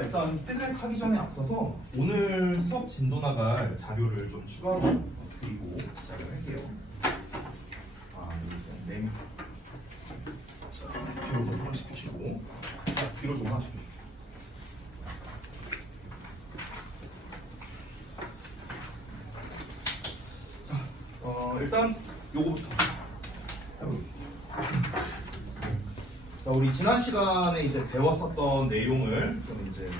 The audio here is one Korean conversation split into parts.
일단 피드백 하기 전에 앞서서 오늘 수업 진도 나갈 자료를 좀 추가로 드리고 시작을 할게요. 둘, 셋, 넷. 자, 뒤로 좀 하나씩 주시고, 뒤로 좀 하나씩 주시고. 일단 요거부터 해보겠습니다. 자, 우리 지난 시간에 이제 배웠었던 내용을 좀 이제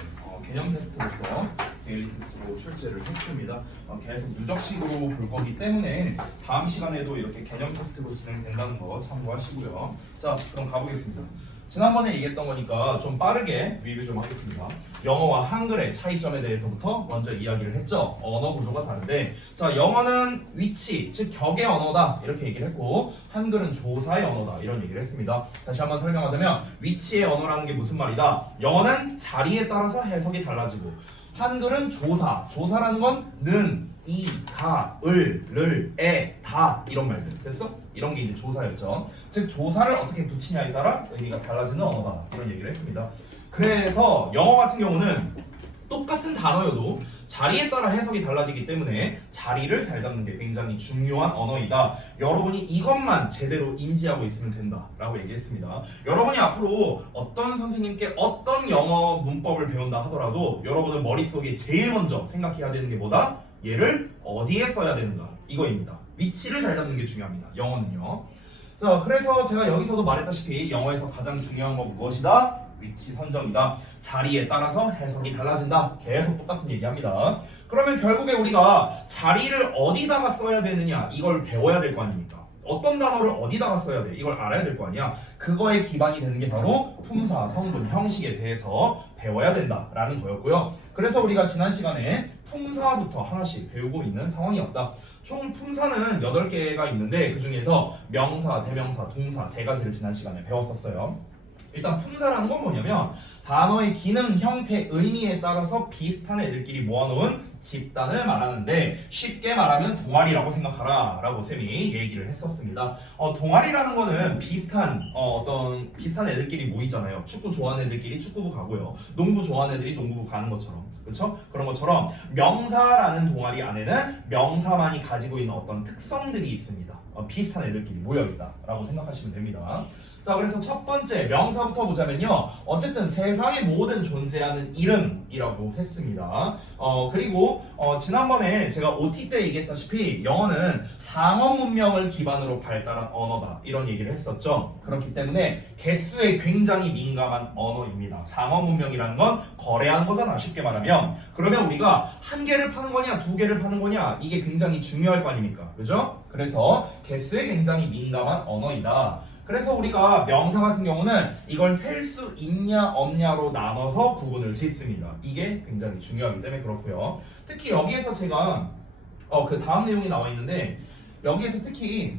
개념 테스트로서 데일리 테스트로 출제를 했습니다. 계속 누적식으로 볼 거기 때문에 다음 시간에도 이렇게 개념 테스트로 진행된다는 거 참고하시고요. 자, 그럼 가보겠습니다. 지난번에 얘기했던 거니까 좀 빠르게 리뷰 좀 하겠습니다. 영어와 한글의 차이점에 대해서부터 먼저 이야기를 했죠. 언어 구조가 다른데, 자, 영어는 위치, 즉 격의 언어다 이렇게 얘기를 했고, 한글은 조사의 언어다 이런 얘기를 했습니다. 다시 한번 설명하자면 위치의 언어라는 게 무슨 말이다? 영어는 자리에 따라서 해석이 달라지고, 한글은 조사, 조사라는 건 는, 이, 가, 을, 에, 다 이런 말들 됐어? 이런 게 이제 조사였죠. 즉 조사를 어떻게 붙이냐에 따라 의미가 달라지는 언어다 이런 얘기를 했습니다. 그래서 영어 같은 경우는 똑같은 단어여도 자리에 따라 해석이 달라지기 때문에 자리를 잘 잡는 게 굉장히 중요한 언어이다. 여러분이 이것만 제대로 인지하고 있으면 된다 라고 얘기했습니다. 여러분이 앞으로 어떤 선생님께 어떤 영어 문법을 배운다 하더라도 여러분은 머릿속에 제일 먼저 생각해야 되는 게 뭐다? 얘를 어디에 써야 되는가 이거입니다. 위치를 잘 잡는 게 중요합니다. 영어는요. 자, 그래서 제가 여기서도 말했다시피 영어에서 가장 중요한 건 무엇이다? 위치 선정이다. 자리에 따라서 해석이 달라진다. 계속 똑같은 얘기합니다. 그러면 결국에 우리가 자리를 어디다가 써야 되느냐 이걸 배워야 될 거 아닙니까? 어떤 단어를 어디다가 써야 돼? 이걸 알아야 될 거 아니야? 그거에 기반이 되는 게 바로 품사, 성분, 형식에 대해서 배워야 된다라는 거였고요. 그래서 우리가 지난 시간에 품사부터 하나씩 배우고 있는 상황이었다. 총 품사는 8개가 있는데 그 중에서 명사, 대명사, 동사 3가지를 지난 시간에 배웠었어요. 일단 품사라는 건 뭐냐면 단어의 기능, 형태, 의미에 따라서 비슷한 애들끼리 모아놓은 집단을 말하는데 쉽게 말하면 동아리라고 생각하라 라고 쌤이 얘기를 했었습니다. 동아리라는 거는 비슷한 어떤 비슷한 애들끼리 모이잖아요. 축구 좋아하는 애들끼리 축구부 가고요. 농구 좋아하는 애들이 농구부 가는 것처럼. 그렇죠? 그런 것처럼 명사라는 동아리 안에는 명사만이 가지고 있는 어떤 특성들이 있습니다. 비슷한 애들끼리 모여있다 라고 생각하시면 됩니다. 자, 그래서 첫 번째 명사부터 보자면요. 어쨌든 세상에 모든 존재하는 이름이라고 했습니다. 그리고 지난번에 제가 OT 때 얘기했다시피 영어는 상업 문명을 기반으로 발달한 언어다 이런 얘기를 했었죠. 그렇기 때문에 개수에 굉장히 민감한 언어입니다. 상업 문명이라는 건 거래하는 거잖아 쉽게 말하면. 그러면 우리가 한 개를 파는 거냐 두 개를 파는 거냐 이게 굉장히 중요할 거 아닙니까? 그죠? 그래서 개수에 굉장히 민감한 언어이다. 그래서 우리가 명사 같은 경우는 이걸 셀 수 있냐 없냐로 나눠서 구분을 짓습니다. 이게 굉장히 중요하기 때문에 그렇고요. 특히 여기에서 제가 그 다음 내용이 나와 있는데 여기에서 특히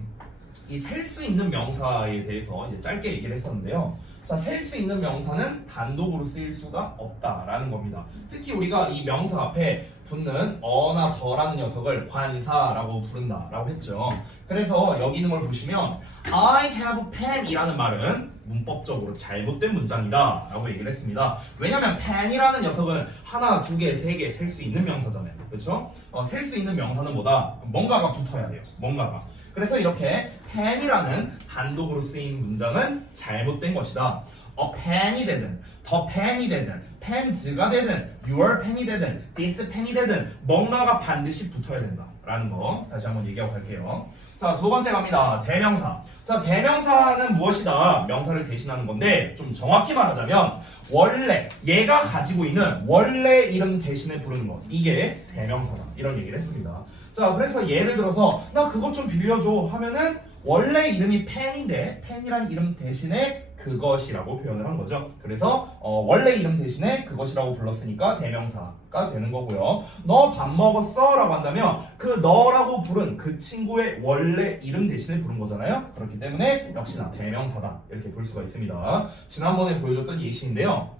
이 셀 수 있는 명사에 대해서 이제 짧게 얘기를 했었는데요. 자, 셀 수 있는 명사는 단독으로 쓰일 수가 없다라는 겁니다. 특히 우리가 이 명사 앞에 붙는 어나 더라는 녀석을 관사라고 부른다라고 했죠. 그래서 여기 있는 걸 보시면 I have a pen 이라는 말은 문법적으로 잘못된 문장이다 라고 얘기를 했습니다. 왜냐면 pen이라는 녀석은 하나, 두 개, 세 개 셀 수 있는 명사잖아요. 그렇죠? 셀 수 있는 명사는 뭐다? 뭔가가 붙어야 돼요. 뭔가가. 그래서 이렇게 pen이라는 단독으로 쓰인 문장은 잘못된 것이다. a pen이 되든, the pen이 되든, pens가 되든, your pen이 되든, this pen이 되든 뭔가가 반드시 붙어야 된다라는 거 다시 한번 얘기하고 갈게요. 자, 두 번째 갑니다. 대명사. 자, 대명사는 무엇이다? 명사를 대신하는 건데 좀 정확히 말하자면 원래 얘가 가지고 있는 원래 이름 대신에 부르는 것 이게 대명사다 이런 얘기를 했습니다. 자, 그래서 예를 들어서 나 그것 좀 빌려줘 하면은 원래 이름이 펜인데 펜이란 이름 대신에 그것이라고 표현을 한 거죠. 그래서 원래 이름 대신에 그것이라고 불렀으니까 대명사가 되는 거고요. 너 밥 먹었어? 라고 한다면 그 너라고 부른 그 친구의 원래 이름 대신에 부른 거잖아요. 그렇기 때문에 역시나 대명사다 이렇게 볼 수가 있습니다. 지난번에 보여줬던 예시인데요.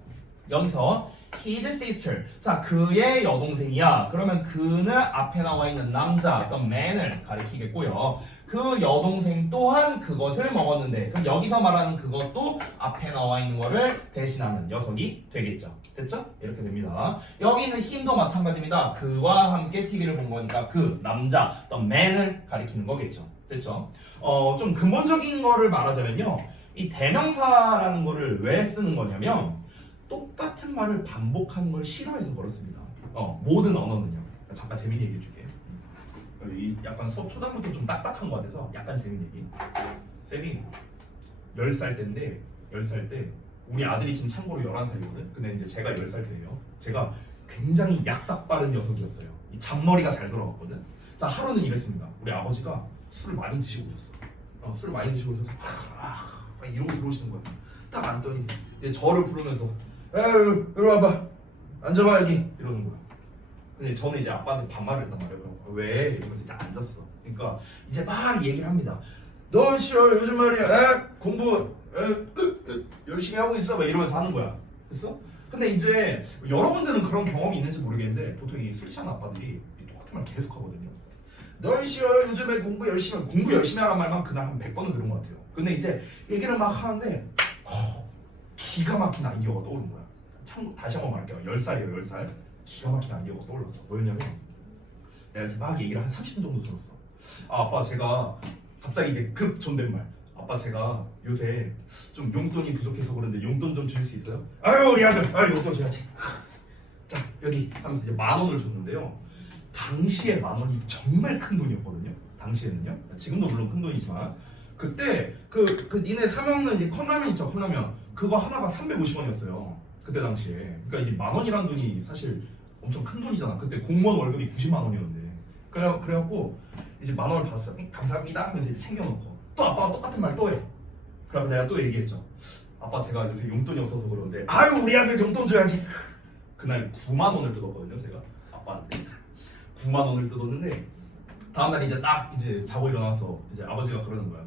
여기서 his sister. 자, 그의 여동생이야. 그러면 그는 앞에 나와 있는 남자, 어떤 man을 가리키겠고요. 그 여동생 또한 그것을 먹었는데, 그럼 여기서 말하는 그것도 앞에 나와 있는 거를 대신하는 녀석이 되겠죠. 됐죠? 이렇게 됩니다. 여기는 힘도 마찬가지입니다. 그와 함께 TV를 본 거니까 그 남자, 어떤 man을 가리키는 거겠죠. 됐죠? 좀 근본적인 거를 말하자면요. 이 대명사라는 거를 왜 쓰는 거냐면 똑같은 말을 반복하는 걸 싫어해서 그렇습니다. 모든 언어는요. 잠깐 재밌는 얘기 해줄게. 약간 수업 초반부터 좀 딱딱한 것 같아서 약간 재밌는 얘기. 쌤이 10살 때인데 10살 때 우리 아들이 지금 참고로 11살이거든. 근데 이제 제가 10살 때예요. 제가 굉장히 약삭 빠른 녀석이었어요. 이 잔머리가 잘 돌아갔거든. 자, 하루는 이랬습니다. 우리 아버지가 술을 많이 드시고 오셨어. 술을 많이 드시고 오셔서 막 이러고 들어오시는 거야. 딱 앉더니 이제 저를 부르면서 에이, 이리 와봐. 앉아봐 여기. 이러는 거야. 근데 저는 이제 아빠한테 반말을 했단 말이에요. 그럼 왜? 이러면서 이제 앉았어. 그러니까 이제 막 얘기를 합니다. 너 싫어 요즘 말이야. 공부 열심히 하고 있어. 막 이러면서 하는 거야. 됐어? 근데 이제 여러분들은 그런 경험이 있는지 모르겠는데 보통 이 술 취한 아빠들이 똑같은 말 계속 하거든요. 너 싫어 요즘에 공부 열심히 하란 말만 그날 한 100번은 들은 것 같아요. 근데 이제 얘기를 막 하는데 기가 막힌 아이디어가 떠오른 거야. 참 다시 한번 말할게요. 10살이에요 10살. 기가 막힌 아이디어가 떠올랐어. 뭐였냐면 내가 지금 막 얘기를 한 30분 정도 들었어. 아빠 제가 갑자기 이제 급 존댓말. 아빠 제가 요새 좀 용돈이 부족해서 그런데 용돈 좀 줄 수 있어요? 아유 우리 아들 용돈 줘야지. 자 여기 하면서 이제 10,000원을 줬는데요. 당시에 10,000원이 정말 큰 돈이었거든요. 당시에는요. 지금도 물론 큰 돈이지만 그때 그 니네 사 먹는 이제 컵라면 있죠 컵라면 그거 하나가 350원이었어요. 그때 당시에. 그러니까 이제 10,000원이라는 돈이 사실 엄청 큰 돈이잖아. 그때 공무원 월급이 90만 원이었는데. 그래갖고 이제 10,000원을 받았어. 감사합니다 하면서 이제 챙겨놓고 또 아빠가 똑같은 말 또 해. 그래서 내가 또 얘기했죠. 아빠 제가 요새 용돈이 없어서 그러는데 아유 우리 아들 용돈 줘야지. 그날 9만 원을 뜯었거든요 제가 아빠한테. 9만 원을 뜯었는데 다음날 이제 딱 이제 자고 일어나서 이제 아버지가 그러는 거야.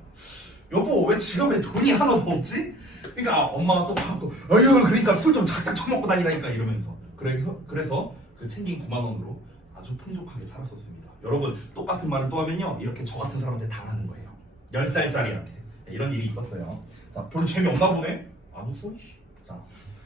여보 왜 지갑에 돈이 하나도 없지? 그러니까 엄마가 또 하고 어휴 그러니까 술 좀 작작 처먹고 다니라니까 이러면서 그래서 그 챙긴 9만 원으로 아주 풍족하게 살았었습니다. 여러분 똑같은 말을 또 하면요 이렇게 저 같은 사람한테 당하는 거예요. 10살짜리한테 이런 일이 있었어요. 자 별로 재미없나 보네? 안 웃어? 자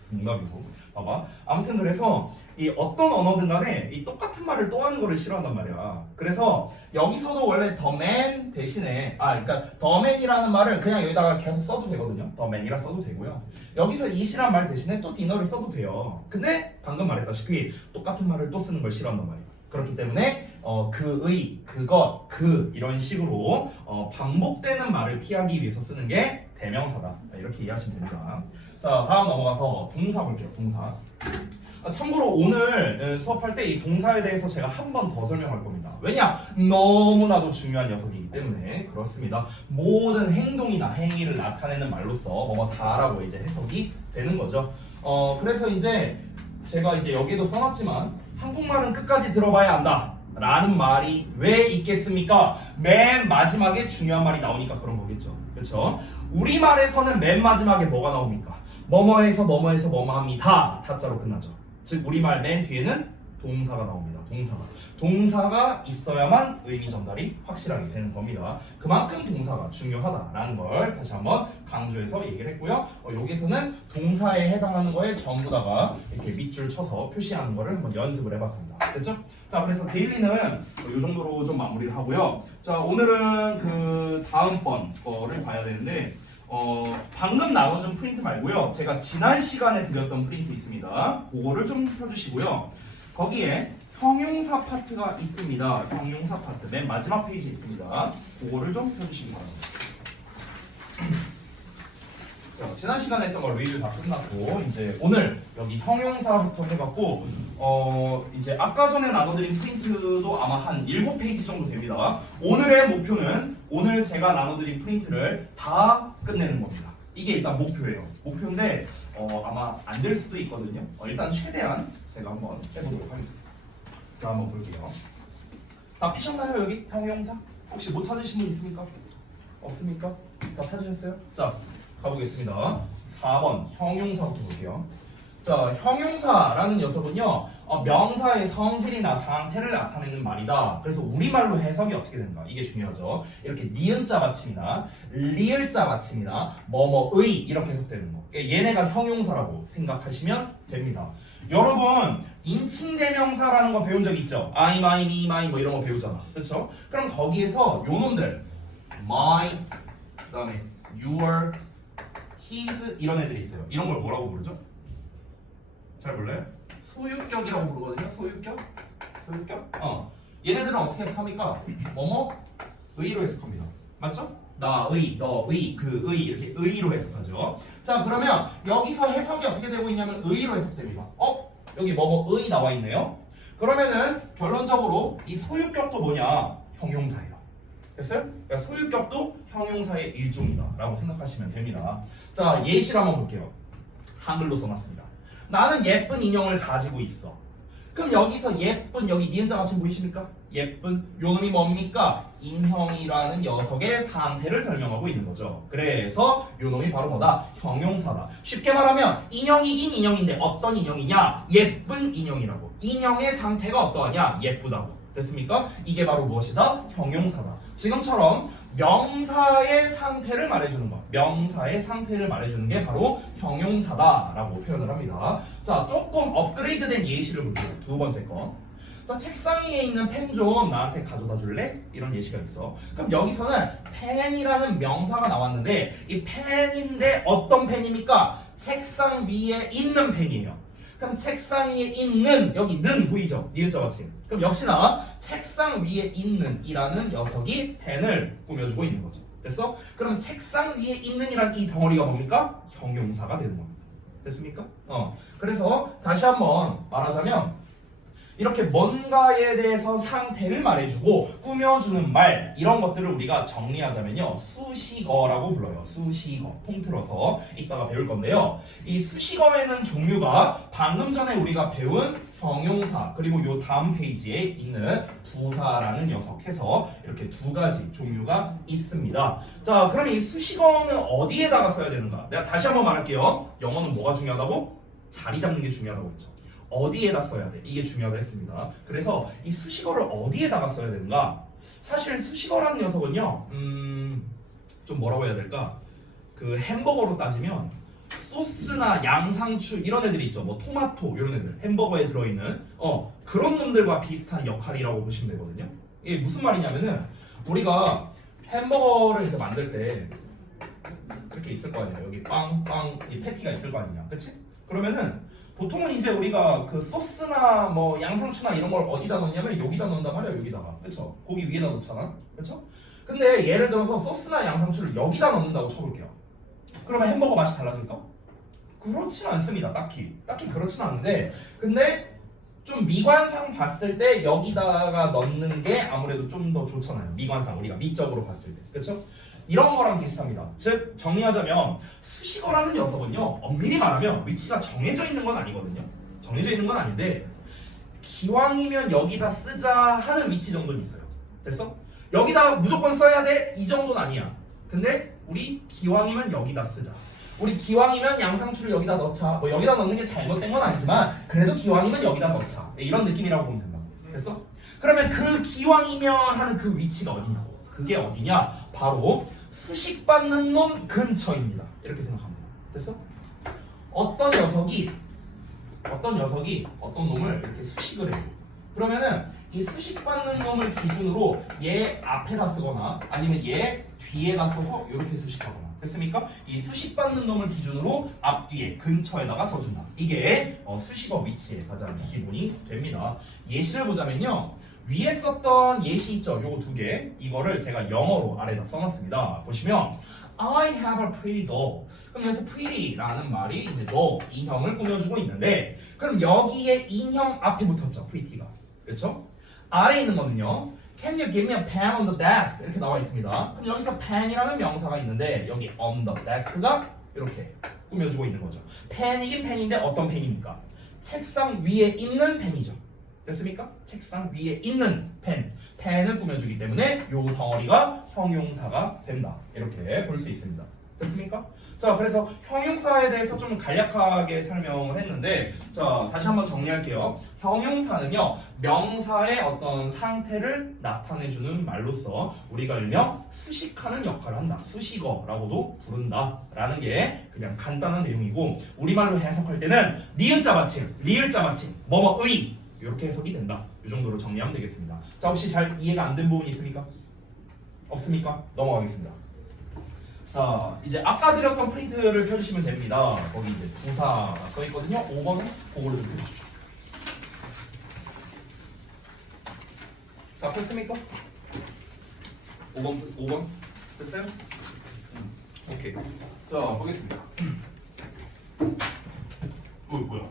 농담이고 봐봐. 아무튼 그래서 이 어떤 언어든 간에 이 똑같은 말을 또 하는 거를 싫어한단 말이야. 그래서 여기서도 원래 the man 대신에 그러니까 the man이라는 말을 그냥 여기다가 계속 써도 되거든요. the man이라 써도 되고요. 여기서 it이란 말 대신에 또 dinner를 써도 돼요. 근데 방금 말했다시피 똑같은 말을 또 쓰는 걸 싫어한단 말이야. 그렇기 때문에 그의, 그것, 그 이런 식으로 반복되는 말을 피하기 위해서 쓰는 게 대명사다. 이렇게 이해하시면 됩니다. 자, 다음 넘어가서 동사 볼게요. 동사. 참고로 오늘 수업할 때 이 동사에 대해서 제가 한 번 더 설명할 겁니다. 왜냐? 너무나도 중요한 녀석이기 때문에 그렇습니다. 모든 행동이나 행위를 나타내는 말로써 뭐다라고 이제 해석이 되는 거죠. 그래서 이제 제가 이제 여기도 써놨지만 한국말은 끝까지 들어봐야 한다 라는 말이 왜 있겠습니까? 맨 마지막에 중요한 말이 나오니까 그런 거겠죠. 그렇죠? 우리말에서는 맨 마지막에 뭐가 나옵니까? 뭐뭐해서 뭐뭐해서 뭐뭐합니다. 타자로 끝나죠. 즉 우리말 맨 뒤에는 동사가 나옵니다. 동사가 있어야만 의미 전달이 확실하게 되는 겁니다. 그만큼 동사가 중요하다라는 걸 다시 한번 강조해서 얘기를 했고요. 여기서는 동사에 해당하는 거에 전부 다가 이렇게 밑줄 쳐서 표시하는 거를 한번 연습을 해봤습니다. 됐죠? 자, 그래서 데일리는 이 정도로 좀 마무리를 하고요. 자, 오늘은 그 다음번 거를 봐야 되는데 방금 나눠준 프린트 말고요. 제가 지난 시간에 드렸던 프린트 있습니다. 그거를 좀 펴주시고요. 거기에 형용사 파트가 있습니다. 형용사 파트 맨 마지막 페이지에 있습니다. 그거를 좀 펴주시기 바랍니다. 자, 지난 시간에 했던 걸 리뷰 다 끝났고 이제 오늘 여기 형용사부터 해갖고 이제 아까 전에 나눠드린 프린트도 아마 한 7페이지 정도 됩니다. 오늘의 목표는 오늘 제가 나눠드린 프린트를 다 끝내는 겁니다. 이게 일단 목표예요. 목표인데 아마 안 될 수도 있거든요. 일단 최대한 제가 한번 해보도록 하겠습니다. 자, 한번 볼게요. 다 피셨나요 여기 형용사? 혹시 못 찾으신 분 있습니까? 없습니까? 다 찾으셨어요? 자, 가보겠습니다. 4번 형용사부터 볼게요. 자, 형용사라는 녀석은요, 명사의 성질이나 상태를 나타내는 말이다. 그래서 우리말로 해석이 어떻게 되는가? 이게 중요하죠. 이렇게 니은자 받침이나 리을자 받침이나 뭐뭐의 이렇게 해석되는 거. 얘네가 형용사라고 생각하시면 됩니다. 여러분, 인칭대명사라는 거 배운 적 있죠? I, my, me, my 뭐 이런 거 배우잖아. 그쵸? 그럼 거기에서 요 놈들 my, 그 다음에 your, his 이런 애들이 있어요. 이런 걸 뭐라고 부르죠? 잘 몰라요? 소유격이라고 부르거든요. 소유격? 소유격? 얘네들은 어떻게 해석합니까? 뭐뭐? 의로 해석합니다. 맞죠? 나의, 너의, 그의 이렇게 의로 해석하죠. 자, 그러면 여기서 해석이 어떻게 되고 있냐면 의로 해석됩니다. 여기 뭐뭐의 나와 있네요. 그러면은 결론적으로 이 소유격도 뭐냐? 형용사예요. 됐어요? 그러니까 소유격도 형용사의 일종이다 라고 생각하시면 됩니다. 자, 예시를 한번 볼게요. 한글로 써놨습니다. 나는 예쁜 인형을 가지고 있어. 그럼 여기서 예쁜, 여기 니은자 받침 보이십니까? 예쁜, 요 놈이 뭡니까? 인형이라는 녀석의 상태를 설명하고 있는 거죠. 그래서 요 놈이 바로 뭐다? 형용사다. 쉽게 말하면 인형이긴 인형인데 어떤 인형이냐? 예쁜 인형이라고. 인형의 상태가 어떠하냐? 예쁘다고. 됐습니까? 이게 바로 무엇이다? 형용사다. 지금처럼 명사의 상태를 말해주는 것. 명사의 상태를 말해주는 게 바로 형용사다라고 표현을 합니다. 자, 조금 업그레이드된 예시를 볼게요. 두 번째 거. 자, 책상 위에 있는 펜 좀 나한테 가져다 줄래? 이런 예시가 있어. 그럼 여기서는 펜이라는 명사가 나왔는데 이 펜인데 어떤 펜입니까? 책상 위에 있는 펜이에요. 그럼 책상 위에 있는, 여기 는 보이죠? 니은자 받침. 그럼 역시나 책상 위에 있는 이라는 녀석이 펜을 꾸며주고 있는 거죠. 됐어? 그럼 책상 위에 있는 이란 이 덩어리가 뭡니까? 형용사가 되는 겁니다. 됐습니까? 그래서 다시 한번 말하자면 이렇게 뭔가에 대해서 상태를 말해주고 꾸며주는 말 이런 것들을 우리가 정리하자면요 수식어라고 불러요. 수식어 통틀어서 이따가 배울 건데요. 이 수식어에는 종류가 방금 전에 우리가 배운 형용사 그리고 요 다음 페이지에 있는 부사라는 녀석 해서 이렇게 두 가지 종류가 있습니다. 자, 그럼 이 수식어는 어디에다가 써야 되는가? 내가 다시 한번 말할게요. 영어는 뭐가 중요하다고? 자리 잡는 게 중요하다고 했죠. 어디에다 써야 돼? 이게 중요하다 했습니다. 그래서 이 수식어를 어디에다가 써야 되는가? 사실 수식어라는 녀석은요, 좀 뭐라고 해야 될까? 그 햄버거로 따지면 소스나 양상추 이런 애들이 있죠. 뭐 토마토 이런 애들 햄버거에 들어있는 그런 놈들과 비슷한 역할이라고 보시면 되거든요. 이게 무슨 말이냐면은 우리가 햄버거를 이제 만들 때 이렇게 있을 거 아니야. 여기 빵 이 패티가 있을 거 아니냐, 그치? 그러면은 보통은 이제 우리가 그 소스나 뭐 양상추나 이런 걸 어디다 넣냐면 여기다 넣는단 말이야. 여기다가, 그쵸? 고기 위에다 넣잖아, 그쵸? 근데 예를 들어서 소스나 양상추를 여기다 넣는다고 쳐볼게요. 그러면 햄버거 맛이 달라질까? 그렇진 않습니다. 딱히 그렇진 않은데, 근데 좀 미관상 봤을 때 여기다가 넣는 게 아무래도 좀 더 좋잖아요. 미관상 우리가 미적으로 봤을 때, 그렇죠? 이런 거랑 비슷합니다. 즉 정리하자면 수식어라는 녀석은요 엄밀히 말하면 위치가 정해져 있는 건 아니거든요. 정해져 있는 건 아닌데 기왕이면 여기다 쓰자 하는 위치 정도는 있어요. 됐어? 여기다 무조건 써야 돼? 이 정도는 아니야. 근데 우리 기왕이면 여기다 쓰자. 우리 기왕이면 양상추를 여기다 넣자. 뭐 여기다 넣는 게 잘못된 건 아니지만 그래도 기왕이면 여기다 넣자. 이런 느낌이라고 보면 된다. 됐어? 그러면 그 기왕이면 하는 그 위치가 어디냐고. 그게 어디냐? 바로 수식받는 놈 근처입니다. 이렇게 생각하면 돼요. 됐어? 어떤 녀석이 어떤 놈을 이렇게 수식을 해줘. 그러면은 이 수식받는 놈을 기준으로 얘 앞에다 쓰거나 아니면 얘 뒤에다 써서 이렇게 수식하거나. 됐습니까? 이 수식받는 놈을 기준으로 앞뒤에 근처에다가 써준다. 이게 수식어 위치의 가장 기본이 됩니다. 예시를 보자면요. 위에 썼던 예시 있죠? 요거 두 개. 이거를 제가 영어로 아래다 써놨습니다. 보시면 I have a pretty doll. 그럼 여기서 pretty라는 말이 이제 doll, 인형을 꾸며주고 있는데 그럼 여기에 인형 앞에 붙었죠? pretty가. 그렇죠? 아래에 있는 거는요. Can you give me a pen on the desk? 이렇게 나와 있습니다. 그럼 여기서 pen이라는 명사가 있는데 여기 on the desk가 이렇게 꾸며주고 있는 거죠. 펜이긴 펜인데 어떤 펜입니까? 책상 위에 있는 펜이죠. 됐습니까? 책상 위에 있는 펜을 꾸며주기 때문에 요 덩어리가 형용사가 된다. 이렇게 볼 수 있습니다. 됐습니까? 자, 그래서 형용사에 대해서 좀 간략하게 설명을 했는데, 자, 다시 한번 정리할게요. 형용사는요, 명사의 어떤 상태를 나타내주는 말로서 우리가 일명 수식하는 역할을 한다. 수식어라고도 부른다. 라는 게 그냥 간단한 내용이고, 우리말로 해석할 때는 니은자 받침, 리을자 받침, 뭐뭐의 이렇게 해석이 된다. 이 정도로 정리하면 되겠습니다. 자, 혹시 잘 이해가 안 된 부분이 있습니까? 없습니까? 넘어가겠습니다. 자, 이제 아까 드렸던 프린트를 펴주시면 됩니다. 거기 이제 부사가 써있거든요. 5번은 그거를 좀 펴주십시오. 자, 폈습니까? 5번 됐어요? 오케이. 자, 보겠습니다. 뭐야?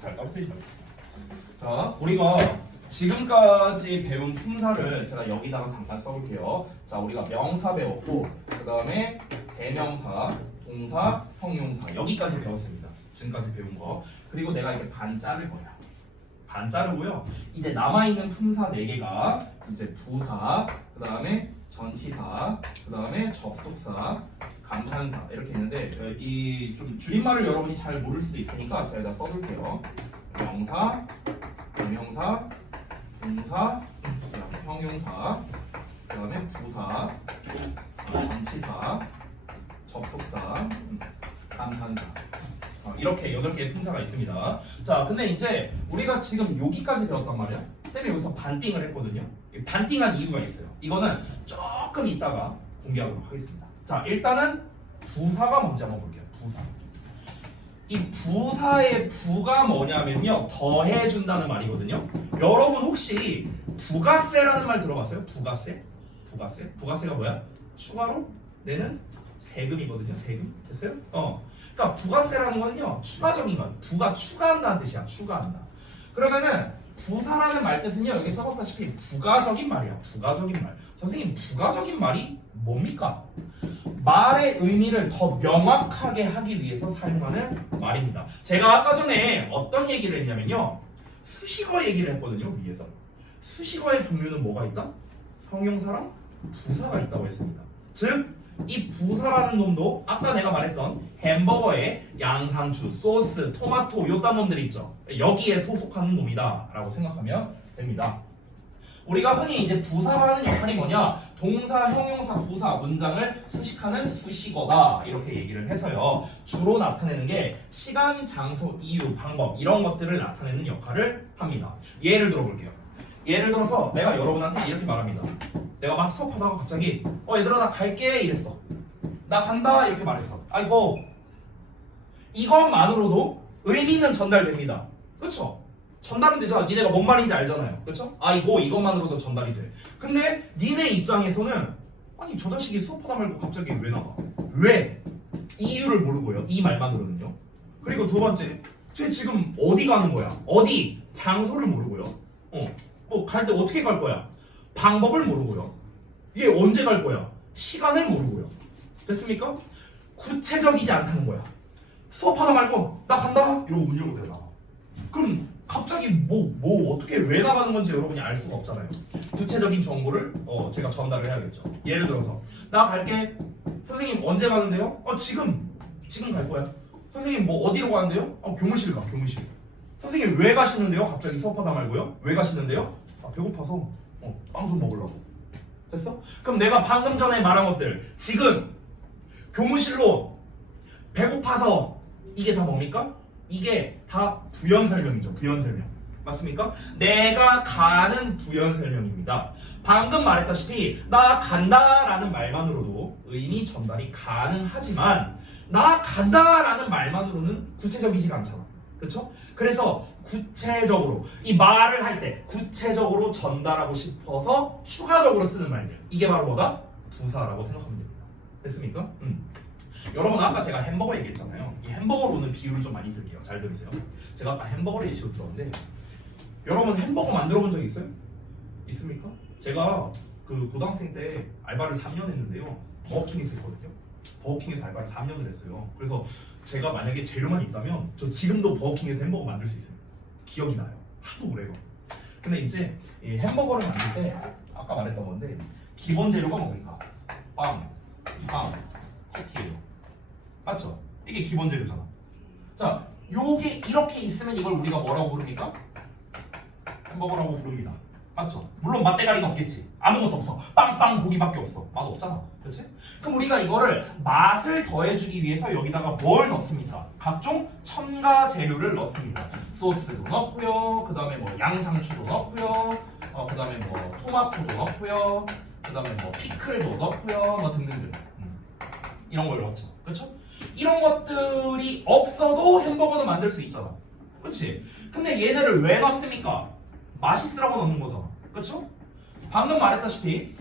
잘 까부시지 말고. 자, 우리가 지금까지 배운 품사를 제가 여기다가 잠깐 써볼게요. 자, 우리가 명사 배웠고, 그 다음에 대명사, 동사, 형용사 여기까지 배웠습니다. 지금까지 배운 거. 그리고 내가 이게 반 자를 거야. 반 자르고요. 이제 남아있는 품사 4개가 이제 부사, 그 다음에 전치사, 그 다음에 접속사, 감탄사 이렇게 있는데 이 좀 줄임말을 여러분이 잘 모를 수도 있으니까 제가 다 써둘게요. 명사, 대명사, 동사, 그다음에 형용사, 그다음에 부사, 전치사, 접속사, 감탄사 이렇게 8개의 품사가 있습니다. 자, 근데 이제 우리가 지금 여기까지 배웠단 말이야. 쌤이 여기서 반띵을 했거든요. 반띵한 이유가 있어요. 이거는 조금 이따가 공개하도록 하겠습니다. 자, 일단은 부사가 뭔지 한번 볼게요. 부사. 이 부사의 부가 뭐냐면요, 더해준다는 말이거든요. 여러분 혹시 부가세라는 말 들어봤어요? 부가세? 부가세가 뭐야? 추가로 내는 세금이거든요. 세금. 됐어요? 그러니까 부가세라는 거는요, 추가적인 거. 부가 추가한다는 뜻이야. 추가한다. 그러면은 부사라는 말 뜻은요, 여기 써봤다시피 부가적인 말이야. 부가적인 말. 선생님, 부가적인 말이 뭡니까? 말의 의미를 더 명확하게 하기 위해서 사용하는 말입니다. 제가 아까 전에 어떤 얘기를 했냐면요, 수식어 얘기를 했거든요. 위에서 수식어의 종류는 뭐가 있다? 형용사랑 부사가 있다고 했습니다. 즉, 이 부사라는 놈도 아까 내가 말했던 햄버거에 양상추, 소스, 토마토 요딴 놈들 있죠. 여기에 소속하는 놈이다 라고 생각하면 됩니다. 우리가 흔히 이제 부사라는 역할이 뭐냐, 동사, 형용사, 부사 문장을 수식하는 수식어다 이렇게 얘기를 해서요, 주로 나타내는 게 시간, 장소, 이유, 방법 이런 것들을 나타내는 역할을 합니다. 예를 들어 볼게요. 예를 들어서 내가 여러분한테 이렇게 말합니다. 내가 막 수업하다가 갑자기 얘들아 나 갈게 이랬어. 나 간다 이렇게 말했어. 아이고, 이것만으로도 의미는 전달됩니다. 그쵸? 전달은 되잖아. 니네가 뭔 말인지 알잖아요. 그쵸? 아이고, 이것만으로도 전달이 돼. 근데 니네 입장에서는 아니 저 자식이 수업하다 말고 갑자기 왜 나가? 왜? 이유를 모르고요. 이 말만으로는요. 그리고 두 번째, 쟤 지금 어디 가는 거야? 어디? 장소를 모르고요. 뭐 갈 때 어떻게 갈 거야? 방법을 모르고요. 얘 언제 갈 거야? 시간을 모르고요. 됐습니까? 구체적이지 않다는 거야. 수업하다 말고 나 간다 이러고 문 열고 내가 나가. 그럼 갑자기 뭐 어떻게 왜 나가는 건지 여러분이 알 수가 없잖아요. 구체적인 정보를 제가 전달을 해야겠죠. 예를 들어서 나 갈게. 선생님 언제 가는데요? 지금 갈 거야. 선생님 뭐 어디로 가는데요? 교무실 가. 교무실. 선생님 왜 가시는데요? 갑자기 수업하다 말고요. 왜 가시는데요? 배고파서 빵 좀 먹으려고. 됐어? 그럼 내가 방금 전에 말한 것들, 지금 교무실로 배고파서, 이게 다 뭡니까? 이게 다 부연 설명이죠. 부연 설명. 맞습니까? 내가 가는 부연 설명입니다. 방금 말했다시피 나 간다라는 말만으로도 의미 전달이 가능하지만 나 간다라는 말만으로는 구체적이지가 않잖아. 그렇죠? 그래서 구체적으로 이 말을 할 때 구체적으로 전달하고 싶어서 추가적으로 쓰는 말들, 이게 바로 뭐다? 부사라고 생각하면 됩니다. 됐습니까? 여러분 아까 제가 햄버거 얘기했잖아요. 이 햄버거로는 비유를 좀 많이 들게요. 잘 들으세요. 제가 아까 햄버거를 예시로 들었는데, 여러분 햄버거 만들어 본 적 있어요? 있습니까? 제가 그 고등학생 때 알바를 3년 했는데요, 버거킹에서 했거든요. 버거킹에서 알바를 3년을 했어요. 그래서 제가 만약에 재료만 있다면 저 지금도 버거킹에서 햄버거 만들 수 있어요. 기억이 나요. 하도 오래가. 근데 이제 이 햄버거를 만들 때 아까 말했던 건데, 기본 재료가 뭡니까? 빵, 빵, 패티예요. 맞죠? 이게 기본 재료잖아. 자, 요게 이렇게 있으면 이걸 우리가 뭐라고 부릅니까? 햄버거라고 부릅니다. 맞죠? 물론 맛대가리가 없겠지. 아무것도 없어. 빵빵 고기밖에 없어. 맛 없잖아. 그렇지? 그럼 우리가 이거를 맛을 더해주기 위해서 여기다가 뭘 넣습니까? 각종 첨가 재료를 넣습니다. 소스도 넣고요. 그 다음에 뭐 양상추도 넣고요. 그 다음에 뭐 토마토도 넣고요. 그 다음에 뭐 피클도 넣고요. 뭐 등등등. 이런 걸 넣었죠. 그렇죠? 이런 것들이 없어도 햄버거는 만들 수 있잖아. 그렇지? 근데 얘네를 왜 넣습니까? 맛있으라고 넣는 거잖아. 그렇죠? 방금 말했다시피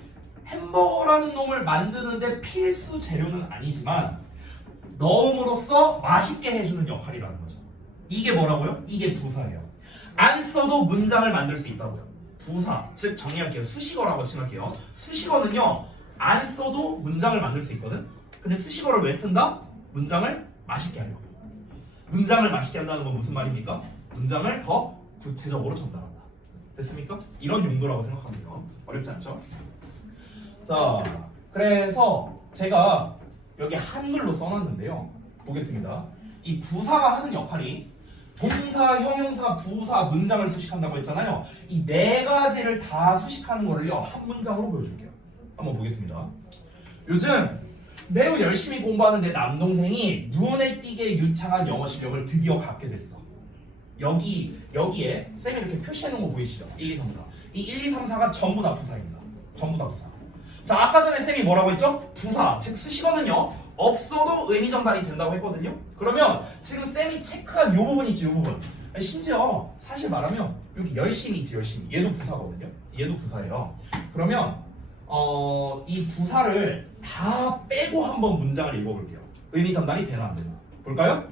햄버거라는 놈을 만드는데 필수 재료는 아니지만 넣음으로써 맛있게 해주는 역할이라는 거죠. 이게 뭐라고요? 이게 부사예요. 안 써도 문장을 만들 수 있다고요. 부사, 즉 정리할게요. 수식어라고 칭할게요. 수식어는요, 안 써도 문장을 만들 수 있거든. 근데 수식어를 왜 쓴다? 문장을 맛있게 하려고. 문장을 맛있게 한다는 건 무슨 말입니까? 문장을 더 구체적으로 전달한다. 됐습니까? 이런 용도라고 생각하면 돼요. 어렵지 않죠? 자, 그래서 제가 여기 한글로 써놨는데요. 보겠습니다. 이 부사가 하는 역할이 동사, 형용사, 부사, 문장을 수식한다고 했잖아요. 이 네 가지를 다 수식하는 거를요, 한 문장으로 보여줄게요. 한번 보겠습니다. 요즘 매우 열심히 공부하는 내 남동생이 눈에 띄게 유창한 영어 실력을 드디어 갖게 됐어. 여기에 쌤이 이렇게 표시해놓은 거 보이시죠? 1, 2, 3, 4. 이 1, 2, 3, 4가 전부 다 부사입니다. 전부 다 부사. 자, 아까 전에 쌤이 뭐라고 했죠? 부사, 즉 수식어는요, 없어도 의미 전달이 된다고 했거든요. 그러면 지금 쌤이 체크한 요 부분 있죠, 요 부분. 심지어 사실 말하면 여기 열심히 있지, 열심히. 얘도 부사거든요. 얘도 부사예요. 그러면 이 부사를 다 빼고 한번 문장을 읽어볼게요. 의미 전달이 되나 안 되나. 볼까요?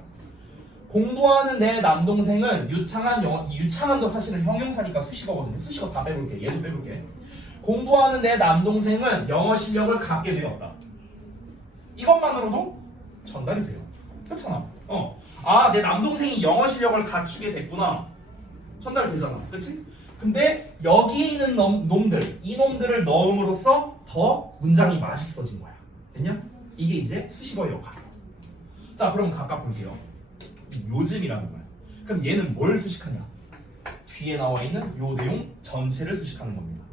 공부하는 내 남동생은 유창한도 사실은 형용사니까 수식어거든요. 수식어 다 빼볼게. 얘도 빼볼게. 공부하는 내 남동생은 영어 실력을 갖게 되었다. 이것만으로도 전달이 돼요. 그렇잖아. 내 남동생이 영어 실력을 갖추게 됐구나. 전달되잖아. 그렇지? 근데 여기에 있는 놈들, 이 놈들을 넣음으로써 더 문장이 맛있어진 거야. 됐냐? 이게 이제 수식어의 역할. 자, 그럼 각각 볼게요. 요즘이라는 거야. 그럼 얘는 뭘 수식하냐? 뒤에 나와 있는 요 내용 전체를 수식하는 겁니다.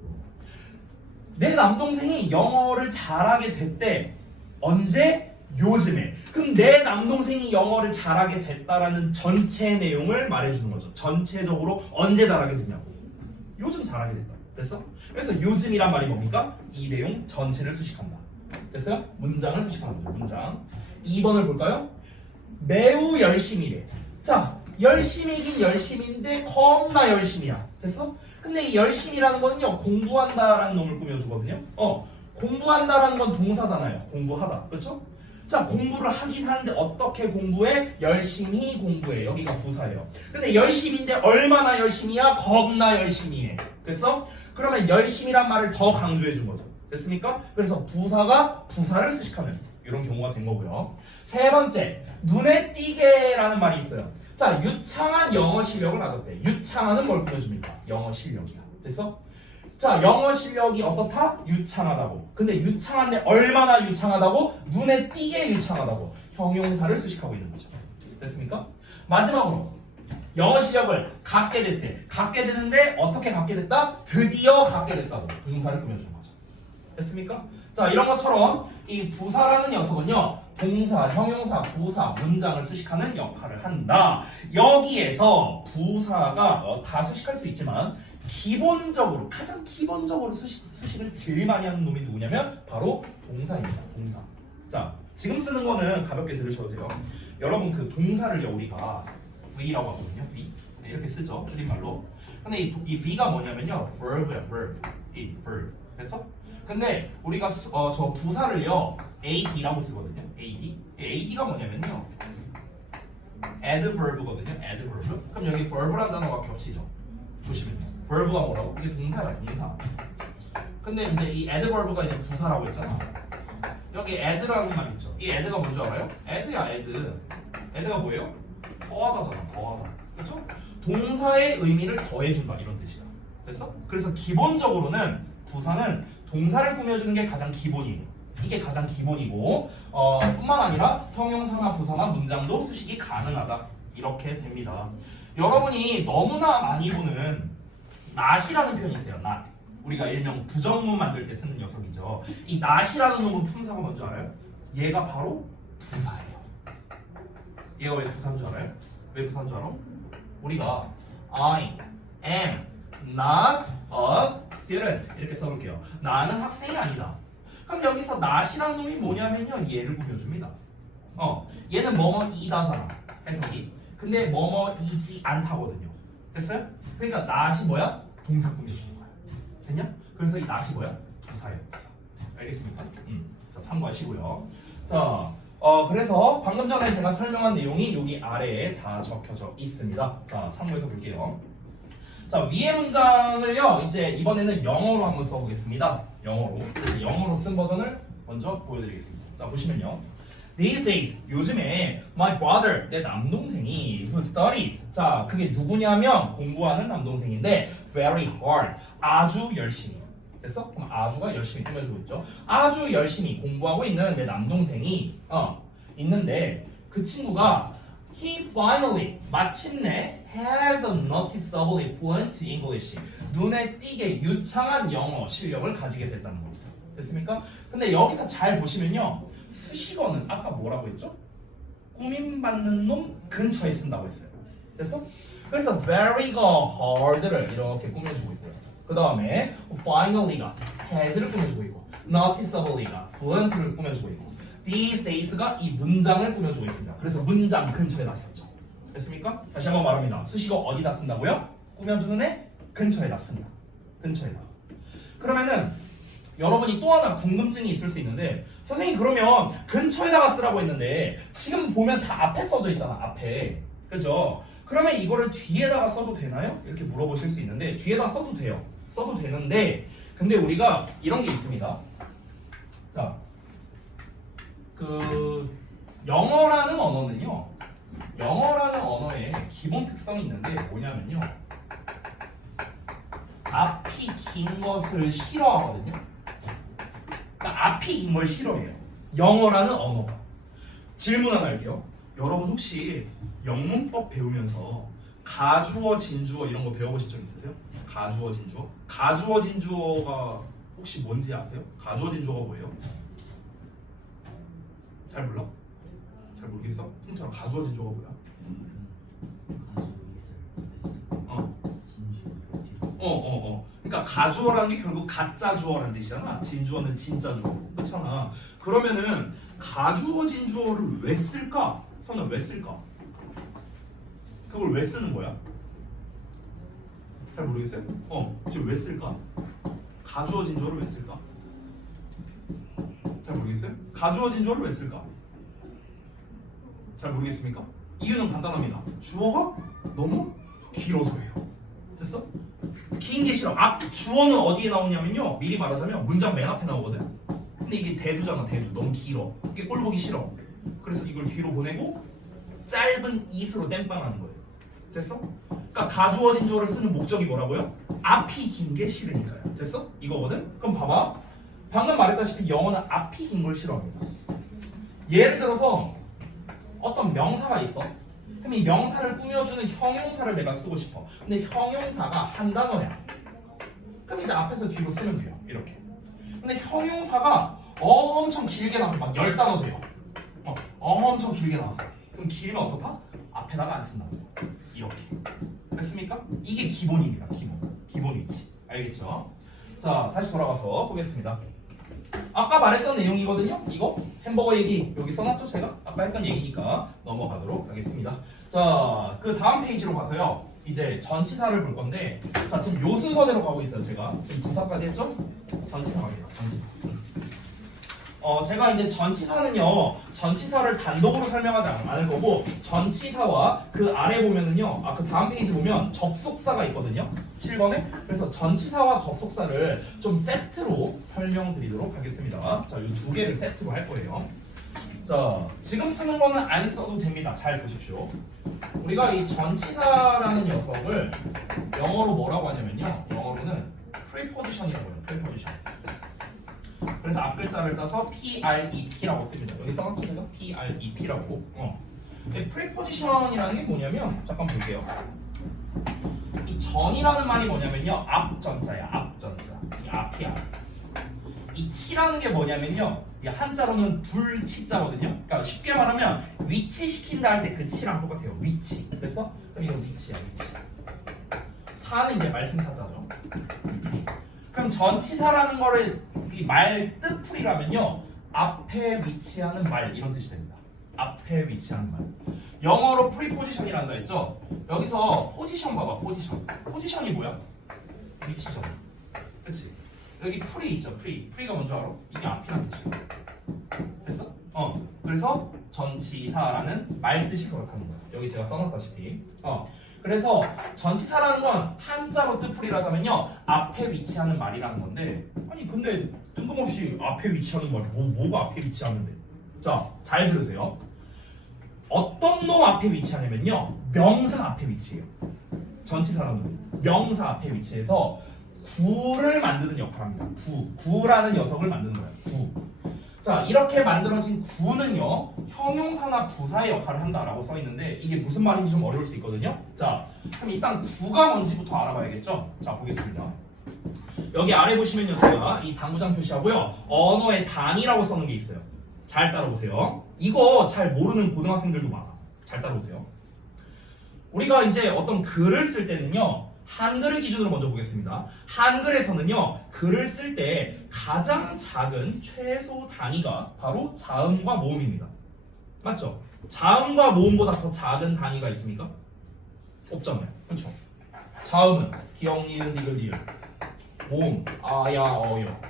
내 남동생이 영어를 잘하게 됐대. 언제? 요즘에. 그럼 내 남동생이 영어를 잘하게 됐다라는 전체 내용을 말해주는 거죠. 전체적으로 언제 잘하게 됐냐고. 요즘 잘하게 됐다. 됐어? 그래서 요즘이란 말이 뭡니까? 이 내용 전체를 수식한다. 됐어요? 문장을 수식하는 거죠. 문장. 2번을 볼까요? 매우 열심히래. 자, 열심히긴 열심인데 겁나 열심이야. 됐어? 근데 이 열심이라는 거는요, 공부한다라는 놈을 꾸며주거든요. 공부한다라는 건 동사잖아요. 공부하다. 그렇죠? 자, 공부를 하긴 하는데 어떻게 공부해? 열심히 공부해. 여기가 부사예요. 근데 열심인데 얼마나 열심히야? 겁나 열심히 해. 됐어? 그러면 열심이란 말을 더 강조해 준 거죠. 됐습니까? 그래서 부사가 부사를 수식하는 이런 경우가 된 거고요. 세 번째, 눈에 띄게라는 말이 있어요. 자, 유창한 영어 실력을 얻었대. 유창한은 뭘 보여줍니까? 영어 실력이야. 됐어? 자, 영어 실력이 어떻다? 유창하다고. 근데 유창한데 얼마나 유창하다고? 눈에 띄게 유창하다고. 형용사를 수식하고 있는 거죠. 됐습니까? 마지막으로 영어 실력을 갖게 됐대. 갖게 되는데 어떻게 갖게 됐다? 드디어 갖게 됐다고. 동사를 꾸며주는 거죠. 됐습니까? 자, 이런 것처럼 이 부사라는 녀석은요, 동사, 형용사, 부사, 문장을 수식하는 역할을 한다. 여기에서 부사가 다 수식할 수 있지만 기본적으로, 가장 기본적으로 수식을 제일 많이 하는 놈이 누구냐면 바로 동사입니다. 동사. 자, 지금 쓰는 거는 가볍게 들으셔도 돼요. 여러분, 그 동사를요, 우리가 V라고 하거든요. V. 네, 이렇게 쓰죠, 줄임말로. 근데 이 V가 뭐냐면요, verb야, verb. 이 verb. 됐어? 근데 우리가 저 부사를요, ad라고 쓰거든요. ad. ad가 뭐냐면요, adverb거든요. adverb. 그럼 여기 verb란 단어가 겹치죠. 보시면요. verb가 뭐라고? 이게 동사야, 동사. 근데 이제 이 adverb가 이제 부사라고 했잖아. 여기 add라는 말 있죠. 이 add가 뭔지 알아요? add야, add. add가 뭐예요? 더하다잖아, 더하다. 그렇죠? 동사의 의미를 더해준다, 이런 뜻이야. 됐어? 그래서 기본적으로는 부사는 동사를 꾸며주는 게 가장 기본이에요. 이게 가장 기본이고 뿐만 아니라 형용사나 부사나 문장도 쓰시기 가능하다. 이렇게 됩니다. 여러분이 너무나 많이 보는 not이라는 표현이 있어요. not. 우리가 일명 부정문 만들 때 쓰는 녀석이죠. 이 not이라는 놈은 품사가 뭔지 알아요? 얘가 바로 부사예요. 얘가 왜 부사인 줄 알아요? 왜 부사인 줄 알아? 우리가 I am not a student 이렇게 써볼게요. 나는 학생이 아니다. 그럼 여기서 not이라는 놈이 뭐냐면요, 얘를 꾸며줍니다. 얘는 뭐뭐이다잖아, 해석이. 근데 뭐뭐이지 않다거든요. 됐어요? 그러니까 not이 뭐야? 동사 꾸며주는 거야. 됐냐? 그래서 이 not이 뭐야? 부사예요, 부사. 알겠습니까? 자, 참고하시고요. 자, 그래서 방금 전에 제가 설명한 내용이 여기 아래에 다 적혀져 있습니다. 자, 참고해서 볼게요. 자, 위의 문장을요, 이제 이번에는 영어로 한번 써보겠습니다. 영어로 쓴 버전을 먼저 보여드리겠습니다. 자, 보시면요. These days, 요즘에 my brother, 내 남동생이 who studies. 자, 그게 누구냐면 공부하는 남동생인데 very hard, 아주 열심히. 됐어? 그럼 아주가 열심히 꾸며주고 있죠. 아주 열심히 공부하고 있는 내 남동생이 있는데 그 친구가 he finally, 마침내 has a noticeably fluent English. 눈에 띄게 유창한 영어 실력을 가지게 됐다는 겁니다. 됐습니까? 근데 여기서 잘 보시면요, 수식어는 아까 뭐라고 했죠? 꾸밈받는 놈 근처에 쓴다고 했어요. 됐어? 그래서 very가 hard를 이렇게 꾸며주고 있고요. 그 다음에 finally가 has를 꾸며주고 있고 noticeably가 fluent를 꾸며주고 있고 these days가 이 문장을 꾸며주고 있습니다. 그래서 문장 근처에다 썼죠. 됐습니까? 다시 한번 말합니다. 수식어 어디다 쓴다고요? 꾸며주는 애 근처에다 씁니다. 근처에다. 그러면은 여러분이 또 하나 궁금증이 있을 수 있는데, 선생님 그러면 근처에다가 쓰라고 했는데 지금 보면 다 앞에 써져 있잖아. 앞에. 그죠? 그러면 이거를 뒤에다가 써도 되나요? 이렇게 물어보실 수 있는데 뒤에다 써도 돼요. 써도 되는데 근데 우리가 이런 게 있습니다. 자, 그 영어라는 언어의 기본 특성이 있는데 뭐냐면요, 앞이 긴 것을 싫어하거든요. 그러니까 앞이 긴 걸 싫어해요. 영어라는 언어가. 질문 하나 할게요. 여러분 혹시 영문법 배우면서 가주어, 진주어 이런 거 배워보신 적 있으세요? 가주어, 진주어? 가주어, 진주어가 혹시 뭔지 아세요? 가주어, 진주어가 뭐예요? 잘 몰라? 잘 모르겠어? 진짜로 가주어, 진주어가 뭐야? 그러니까 가주어라는 게 결국 가짜 주어라는 뜻이잖아. 진주어는 진짜 주어. 그렇잖아. 그러면은 가주어, 진주어를 왜 쓸까? 선은 왜 쓸까? 그걸 왜 쓰는 거야? 잘 모르겠어요? 지금 왜 쓸까? 가주어, 진주어를 왜 쓸까? 잘 모르겠어요? 가주어, 진주어를 왜 쓸까? 잘 모르겠습니까? 이유는 간단합니다. 주어가 너무 길어서예요. 됐어? 긴 게 싫어. 주어는 어디에 나오냐면요, 미리 말하자면 문장 맨 앞에 나오거든. 근데 이게 대두잖아. 대두. 너무 길어. 이게 꼴 보기 싫어. 그래서 이걸 뒤로 보내고 짧은 it으로 땜빵하는 거예요. 됐어? 그러니까 가주어, 진주어를 쓰는 목적이 뭐라고요? 앞이 긴 게 싫으니까요. 됐어? 이거거든? 그럼 봐봐. 방금 말했다시피 영어는 앞이 긴 걸 싫어합니다. 예를 들어서 어떤 명사가 있어. 그럼 이 명사를 꾸며주는 형용사를 내가 쓰고 싶어. 근데 형용사가 한 단어야. 그럼 이제 앞에서 뒤로 쓰면 돼요. 이렇게. 근데 형용사가 엄청 길게 나와서 막 10단어 돼요. 엄청 길게 나왔어. 그럼 길면 어떡하? 앞에다가 안 쓴다고. 이렇게. 됐습니까? 이게 기본입니다. 기본 위치. 알겠죠? 자, 다시 돌아가서 보겠습니다. 아까 말했던 내용이거든요. 이거 햄버거 얘기 여기 써놨죠? 제가 아까 했던 얘기니까 넘어가도록 하겠습니다. 자, 그 다음 페이지로 가서요, 이제 전치사를 볼 건데, 자, 지금 요 순서대로 가고 있어요. 제가 지금 부사까지 했죠? 전치사 갑니다. 전치사. 제가 이제 전치사를 단독으로 설명하지 않을 거고, 전치사와 그 아래 보면은요, 그 다음 페이지 보면 접속사가 있거든요. 7번에. 그래서 전치사와 접속사를 좀 세트로 설명드리도록 하겠습니다. 자, 이 두 개를 세트로 할 거예요. 자, 지금 쓰는 거는 안 써도 됩니다. 잘 보십시오. 우리가 이 전치사라는 녀석을 영어로 뭐라고 하냐면요, 영어로는 preposition이라고 해요. preposition. 그래서 앞글자를 따서 PREP라고 씁니다. 여기 써놨죠 제가? PREP라고. 프리포지션이라는 게 뭐냐면 잠깐 볼게요. 이 전이라는 말이 뭐냐면요 앞전자야. 앞전자. 이 앞이야. 이 치라는 게 뭐냐면요 이 한자로는 둘치자거든요. 그러니까 쉽게 말하면 위치시킨다 할 때 그 치랑 똑같아요. 위치. 됐어? 그럼 이건 위치야. 위치. 사는 이제 말씀사자죠. 그럼 전치사라는 거를 이 말 뜻풀이라면요 앞에 위치하는 말 이런 뜻이 됩니다. 앞에 위치하는 말. 영어로 프리포지션이란다 했죠? 여기서 포지션 봐봐. 포지션. 포지션이 뭐야? 위치죠. 그치? 여기 프리 있죠. 프리가 뭔지 알아? 이게 앞이란 뜻이야. 됐어? 그래서 전치사라는 말 뜻이 그렇다는 거야. 여기 제가 써놨다시피. 그래서 전치사라는 건 한자로 뜻풀이라자면요 앞에 위치하는 말이라는 건데 아니 근데 뜬금없이 앞에 위치하는 말 뭐가 앞에 위치하는데? 자, 잘 들으세요. 어떤 놈 앞에 위치하냐면요 명사 앞에 위치해요. 전치사라는 놈이 명사 앞에 위치해서 구를 만드는 역할을 합니다. 구라는 녀석을 만드는 거예요. 구. 자, 이렇게 만들어진 구는요 형용사나 부사의 역할을 한다라고 써 있는데 이게 무슨 말인지 좀 어려울 수 있거든요. 자, 그럼 일단 구가 뭔지부터 알아봐야겠죠. 자, 보겠습니다. 여기 아래 보시면요 제가 이 당구장 표시하고요 언어의 단이라고 써놓은 게 있어요. 잘 따라오세요. 이거 잘 모르는 고등학생들도 많아. 잘 따라오세요. 우리가 이제 어떤 글을 쓸 때는요 한글을 기준으로 먼저 보겠습니다. 한글에서는요 글을 쓸 때 가장 작은 최소 단위가 바로 자음과 모음입니다. 맞죠? 자음과 모음보다 더 작은 단위가 있습니까? 없잖아요. 그렇죠? 자음은 기역, 니은, 디귿, 리을. 모음 아야, 어여.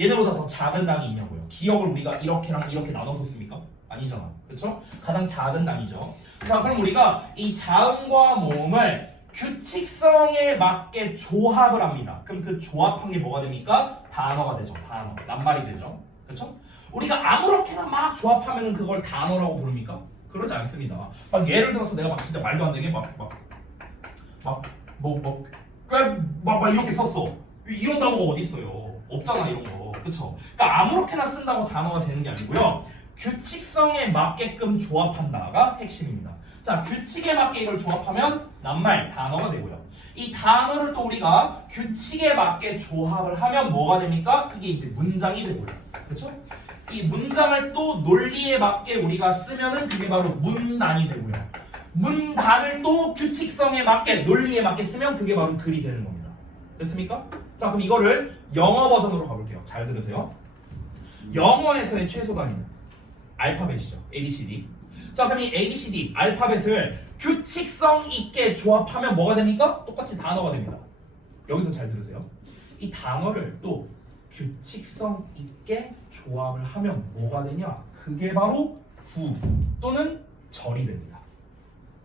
얘네보다 더 작은 단위 있냐고요. 기역을 우리가 이렇게랑 이렇게 나눠서 씁니까? 아니잖아. 그렇죠? 가장 작은 단위죠. 자, 그럼 우리가 이 자음과 모음을 규칙성에 맞게 조합을 합니다. 그럼 그 조합한 게 뭐가 됩니까? 단어가 되죠. 단어. 낱말이 되죠. 그렇죠? 우리가 아무렇게나 막 조합하면 그걸 단어라고 부릅니까? 그러지 않습니다. 막 예를 들어서 내가 막 진짜 말도 안 되게 막 이렇게 썼어. 이런 단어가 어디 있어요? 없잖아 이런 거. 그렇죠? 그러니까 아무렇게나 쓴다고 단어가 되는 게 아니고요. 규칙성에 맞게끔 조합한다가 핵심입니다. 자, 규칙에 맞게 이걸 조합하면 낱말, 단어가 되고요. 이 단어를 또 우리가 규칙에 맞게 조합을 하면 뭐가 됩니까? 이게 이제 문장이 되고요. 그렇죠? 이 문장을 또 논리에 맞게 우리가 쓰면은 그게 바로 문단이 되고요. 문단을 또 규칙성에 맞게, 논리에 맞게 쓰면 그게 바로 글이 되는 겁니다. 됐습니까? 자, 그럼 이거를 영어 버전으로 가볼게요. 잘 들으세요. 영어에서의 최소 단위는 알파벳이죠. ABCD. 자, 그럼 이 ABCD 알파벳을 규칙성 있게 조합하면 뭐가 됩니까? 똑같이 단어가 됩니다. 여기서 잘 들으세요. 이 단어를 또 규칙성 있게 조합을 하면 뭐가 되냐? 그게 바로 구 또는 절이 됩니다.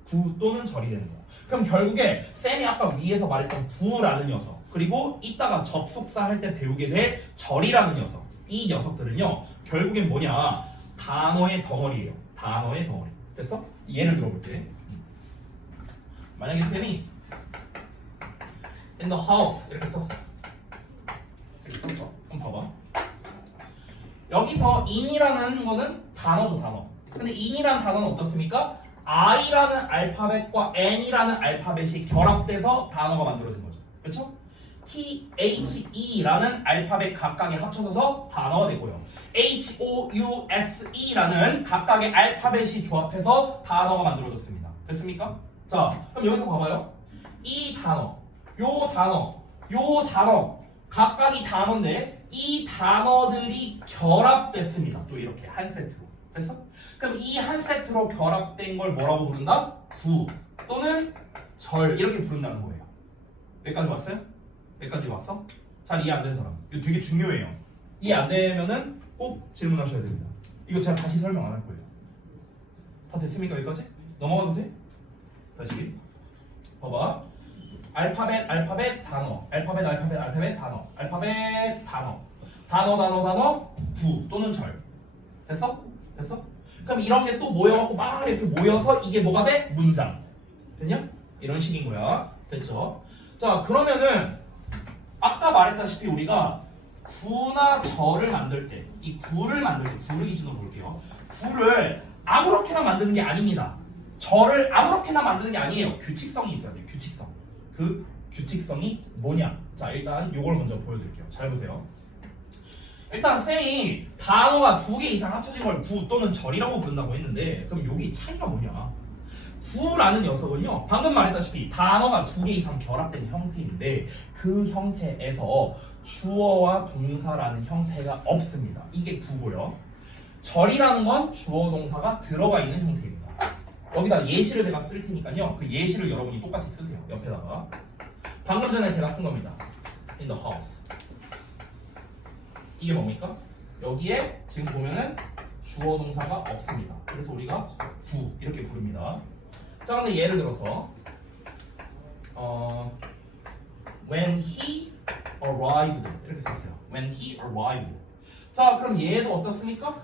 구 또는 절이 되는 거야. 그럼 결국에 쌤이 아까 위에서 말했던 구라는 녀석, 그리고 이따가 접속사 할 때 배우게 될 절이라는 녀석, 이 녀석들은요 결국엔 뭐냐? 단어의 덩어리예요. 단어의 덩어리. 됐어? 예를 들어볼게. 만약에 쌤이 in the house 이렇게 썼어. 이렇게 썼어. 그럼 봐봐. 여기서 in이라는 거는 단어죠, 단어. 근데 in이라는 단어는 어떻습니까? I라는 알파벳과 N이라는 알파벳이 결합돼서 단어가 만들어진 거죠. 그렇죠? THE라는 알파벳 각각이 합쳐져서 단어가 되고요. HOUSE라는 각각의 알파벳이 조합해서 단어가 만들어졌습니다. 됐습니까? 자, 그럼 여기서 봐봐요. 이 단어, 요 단어 각각이 단어인데 이 단어들이 결합됐습니다. 또 이렇게 한 세트로. 됐어? 그럼 이 한 세트로 결합된 걸 뭐라고 부른다? 구 또는 절 이렇게 부른다는 거예요. 여기까지 왔어요? 여기까지 왔어? 잘 이해 안 되는 사람. 이거 되게 중요해요. 이해 안 되면은 꼭 질문하셔야 됩니다. 이거 제가 다시 설명 안 할 거예요. 다 됐습니까? 여기까지? 넘어가도 돼? 다시 봐봐. 알파벳 단어, 알파벳 단어, 알파벳 단어 구 또는 절. 됐어? 그럼 이런 게 또 모여갖고 막 이렇게 모여서 이게 뭐가 돼? 문장. 됐냐? 이런 식인 거야. 됐죠? 자, 그러면은 아까 말했다시피 우리가 구나 절을 만들 때, 이 구를 만들 때, 구를 기준으로 볼게요. 구를 아무렇게나 만드는 게 아닙니다. 절을 아무렇게나 만드는 게 아니에요. 규칙성이 있어야 돼요. 규칙성. 그 규칙성이 뭐냐? 자, 일단 요걸 먼저 보여드릴게요. 잘 보세요. 일단 쌤이 단어가 2개 이상 합쳐진 걸 구 또는 절이라고 부른다고 했는데, 그럼 여기 차이가 뭐냐? 구라는 녀석은요, 방금 말했다시피 단어가 2개 이상 결합된 형태인데, 그 형태에서 주어와 동사라는 형태가 없습니다. 이게 구고요. 절이라는 건 주어 동사가 들어가 있는 형태입니다. 여기다 예시를 제가 쓸 테니까요, 그 예시를 여러분이 똑같이 쓰세요. 옆에다가. 방금 전에 제가 쓴 겁니다. In the house. 이게 뭡니까? 여기에 지금 보면은 주어 동사가 없습니다. 그래서 우리가 구 이렇게 부릅니다. 자, 근데 예를 들어서 when he arrived 이렇게 썼어요. when he arrived. 자, 그럼 얘도 어떻습니까?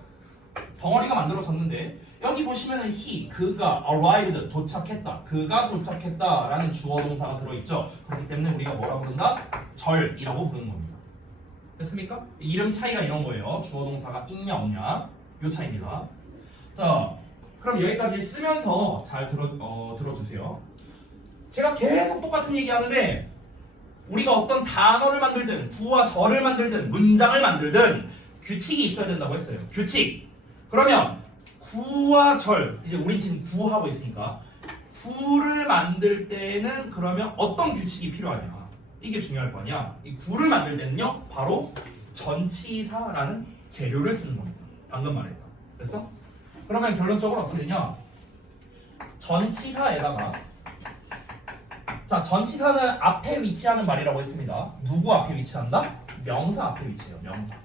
덩어리가 만들어졌는데 여기 보시면은 he, 그가 arrived, 도착했다. 그가 도착했다라는 주어 동사가 들어있죠. 그렇기 때문에 우리가 뭐라고 부른다? 절이라고 부르는 겁니다. 됐습니까? 이름 차이가 이런 거예요. 주어 동사가 있냐 없냐 요 차이입니다. 자, 그럼 여기까지 쓰면서 잘 들어주세요. 제가 계속 똑같은 얘기 하는데 우리가 어떤 단어를 만들든 구와 절을 만들든 문장을 만들든 규칙이 있어야 된다고 했어요. 규칙. 그러면 구와 절, 이제 우린 지금 구하고 있으니까 구를 만들 때는 그러면 어떤 규칙이 필요하냐, 이게 중요할 거 아니야. 이 구를 만들 때는요 바로 전치사라는 재료를 쓰는 겁니다. 방금 말했다. 됐어? 그러면 결론적으로 어떻게 되냐, 전치사에다가, 자, 전치사는 앞에 위치하는 말이라고 했습니다. 누구 앞에 위치한다? 명사 앞에 위치해요. 명사.